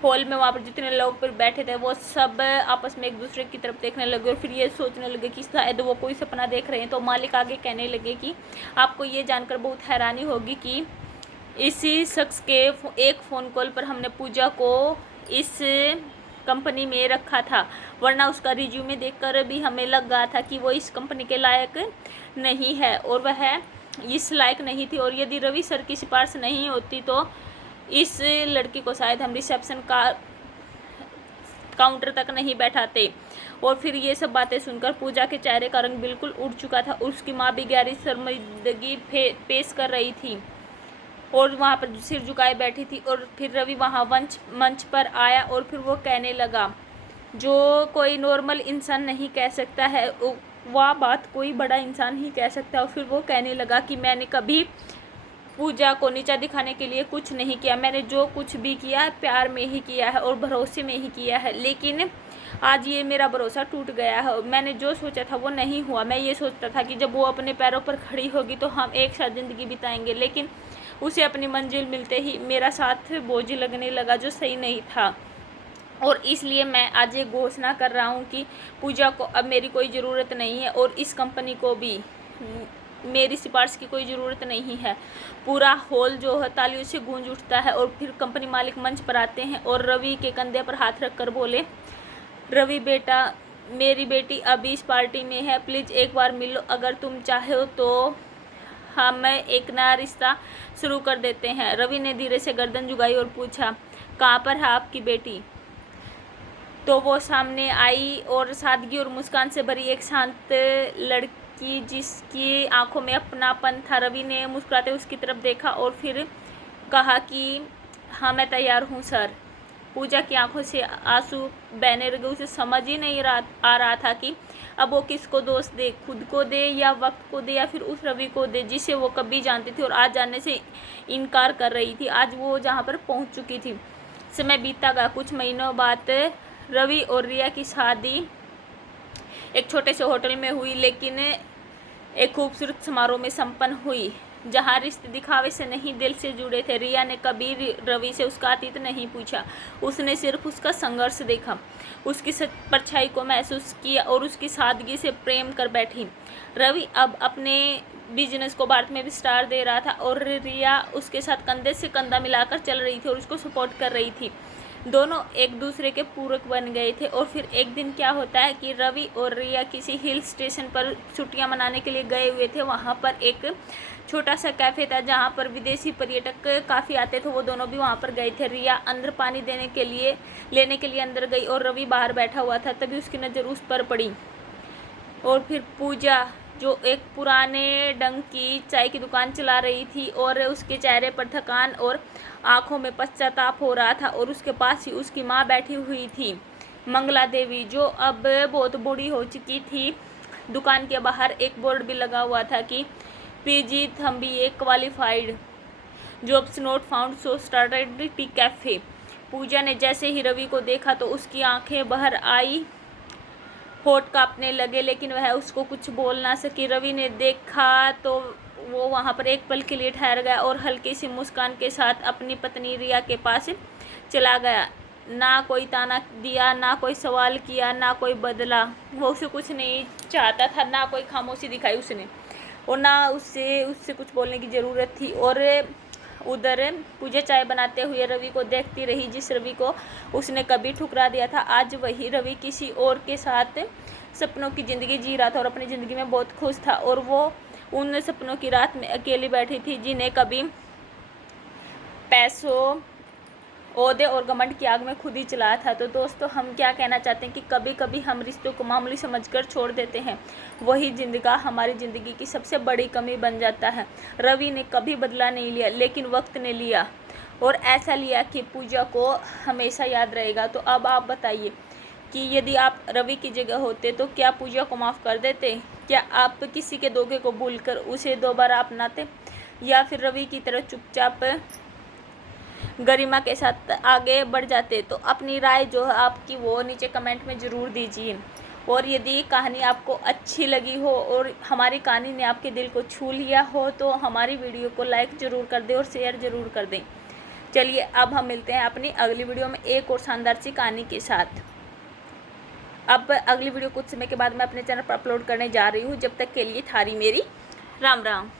हॉल में वहाँ पर जितने लोग पर बैठे थे वो सब आपस में एक दूसरे की तरफ देखने लगे और फिर ये सोचने लगे कि शायद वो कोई सपना देख रहे हैं। तो मालिक आगे कहने लगे कि आपको ये जानकर बहुत हैरानी होगी कि इसी शख्स के एक फ़ोन कॉल पर हमने पूजा को इस कंपनी में रखा था, वरना उसका रिज्यूमे देखकर भी हमें लग गया था कि वो इस कंपनी के लायक नहीं है और वह इस लायक नहीं थी। और यदि रवि सर की सिफारिश नहीं होती तो इस लड़की को शायद हम रिसेप्शन का काउंटर तक नहीं बैठाते। और फिर ये सब बातें सुनकर पूजा के चेहरे का रंग बिल्कुल उड़ चुका था। उसकी माँ भी गहरी शर्मिंदगी पेश कर रही थी और वहाँ पर सिर झुकाए बैठी थी। और फिर रवि वहाँ मंच पर आया और फिर वो कहने लगा जो कोई नॉर्मल इंसान नहीं कह सकता है, वह बात कोई बड़ा इंसान ही कह सकता है। और फिर वो कहने लगा कि मैंने कभी पूजा को नीचा दिखाने के लिए कुछ नहीं किया। मैंने जो कुछ भी किया है प्यार में ही किया है और भरोसे में ही किया है, लेकिन आज ये मेरा भरोसा टूट गया है। मैंने जो सोचा था वो नहीं हुआ। मैं ये सोचता था कि जब वो अपने पैरों पर खड़ी होगी तो हम एक साथ ज़िंदगी बिताएंगे, लेकिन उसे अपनी मंजिल मिलते ही मेरा साथ बोझ लगने लगा, जो सही नहीं था। और इसलिए मैं आज ये घोषणा कर रहा हूँ कि पूजा को अब मेरी कोई ज़रूरत नहीं है और इस कंपनी को भी मेरी सिफारिश की कोई ज़रूरत नहीं है। पूरा हॉल जो है तालियों से गूंज उठता है और फिर कंपनी मालिक मंच पर आते हैं और रवि के कंधे पर हाथ रखकर बोले, रवि बेटा, मेरी बेटी अभी इस पार्टी में है, प्लीज़ एक बार मिलो। अगर तुम चाहो तो हम एक नया रिश्ता शुरू कर देते हैं। रवि ने धीरे से गर्दन झुकाई और पूछा, कहाँ पर है आपकी बेटी? तो वो सामने आई और सादगी और मुस्कान से भरी एक शांत लड़की जिसकी आंखों में अपनापन था। रवि ने मुस्कुराते उसकी तरफ देखा और फिर कहा कि हाँ, मैं तैयार हूँ सर। पूजा की आंखों से आंसू बहने लगे। उसे समझ ही नहीं आ रहा था कि अब वो किसको दोष दे, खुद को दे या वक्त को दे या फिर उस रवि को दे जिसे वो कभी जानती थी और आज जानने से इनकार कर रही थी। आज वो जहाँ पर पहुँच चुकी थी। समय बीता गया। कुछ महीनों बाद रवि और रिया की शादी एक छोटे से होटल में हुई, लेकिन एक खूबसूरत समारोह में संपन्न हुई जहाँ रिश्ते दिखावे से नहीं दिल से जुड़े थे। रिया ने कभी रवि से उसका अतीत नहीं पूछा, उसने सिर्फ उसका संघर्ष देखा, उसकी परछाई को महसूस किया और उसकी सादगी से प्रेम कर बैठी। रवि अब अपने बिजनेस को भारत में विस्तार दे रहा था और रिया उसके साथ कंधे से कंधा मिलाकर चल रही थी और उसको सपोर्ट कर रही थी। दोनों एक दूसरे के पूरक बन गए थे। और फिर एक दिन क्या होता है कि रवि और रिया किसी हिल स्टेशन पर छुट्टियां मनाने के लिए गए हुए थे। वहां पर एक छोटा सा कैफ़े था जहां पर विदेशी पर्यटक काफ़ी आते थे। वो दोनों भी वहां पर गए थे। रिया अंदर पानी लेने के लिए अंदर गई और रवि बाहर बैठा हुआ था। तभी उसकी नज़र उस पर पड़ी और फिर पूजा जो एक पुराने ढंग की चाय की दुकान चला रही थी और उसके चेहरे पर थकान और आंखों में पश्चाताप हो रहा था। और उसके पास ही उसकी माँ बैठी हुई थी, मंगला देवी, जो अब बहुत बूढ़ी हो चुकी थी। दुकान के बाहर एक बोर्ड भी लगा हुआ था कि PG Thambi qualified, jobs not found, so started tea cafe. Pooja ने जैसे ही रवि को देखा तो उसकी आंखें बाहर आई, होठ कांपने लगे, लेकिन वह उसको कुछ बोल ना सकी। रवि ने देखा तो वो वहाँ पर एक पल के लिए ठहर गया और हल्की सी मुस्कान के साथ अपनी पत्नी रिया के पास चला गया। ना कोई ताना दिया, ना कोई सवाल किया, ना कोई बदला। वो उसे कुछ नहीं चाहता था, ना कोई खामोशी दिखाई उसने, और ना उससे कुछ बोलने की ज़रूरत थी। और उधर पूजा चाय बनाते हुए रवि को देखती रही, जिस रवि को उसने कभी ठुकरा दिया था। आज वही रवि किसी और के साथ सपनों की ज़िंदगी जी रहा था और अपनी ज़िंदगी में बहुत खुश था। और वो उन सपनों की रात में अकेली बैठी थी जिन्हें कभी पैसों, ओहदे और घमंड की आग में खुद ही चलाया था। तो दोस्तों, हम क्या कहना चाहते हैं कि कभी कभी हम रिश्तों को मामूली समझकर छोड़ देते हैं, वही जिंदगा हमारी ज़िंदगी की सबसे बड़ी कमी बन जाता है। रवि ने कभी बदला नहीं लिया, लेकिन वक्त ने लिया, और ऐसा लिया कि पूजा को हमेशा याद रहेगा। तो अब आप बताइए कि यदि आप रवि की जगह होते तो क्या पूजा को माफ़ कर देते? क्या आप किसी के धोखे को भूलकर उसे दोबारा अपनाते, या फिर रवि की तरह चुपचाप गरिमा के साथ आगे बढ़ जाते? तो अपनी राय जो है आपकी वो नीचे कमेंट में ज़रूर दीजिए। और यदि कहानी आपको अच्छी लगी हो और हमारी कहानी ने आपके दिल को छू लिया हो तो हमारी वीडियो को लाइक ज़रूर कर दें और शेयर ज़रूर कर दें। चलिए, अब हम मिलते हैं अपनी अगली वीडियो में एक और शानदार सी कहानी के साथ। अब अगली वीडियो कुछ समय के बाद मैं अपने चैनल पर अपलोड करने जा रही हूँ। जब तक के लिए थारी मेरी राम राम।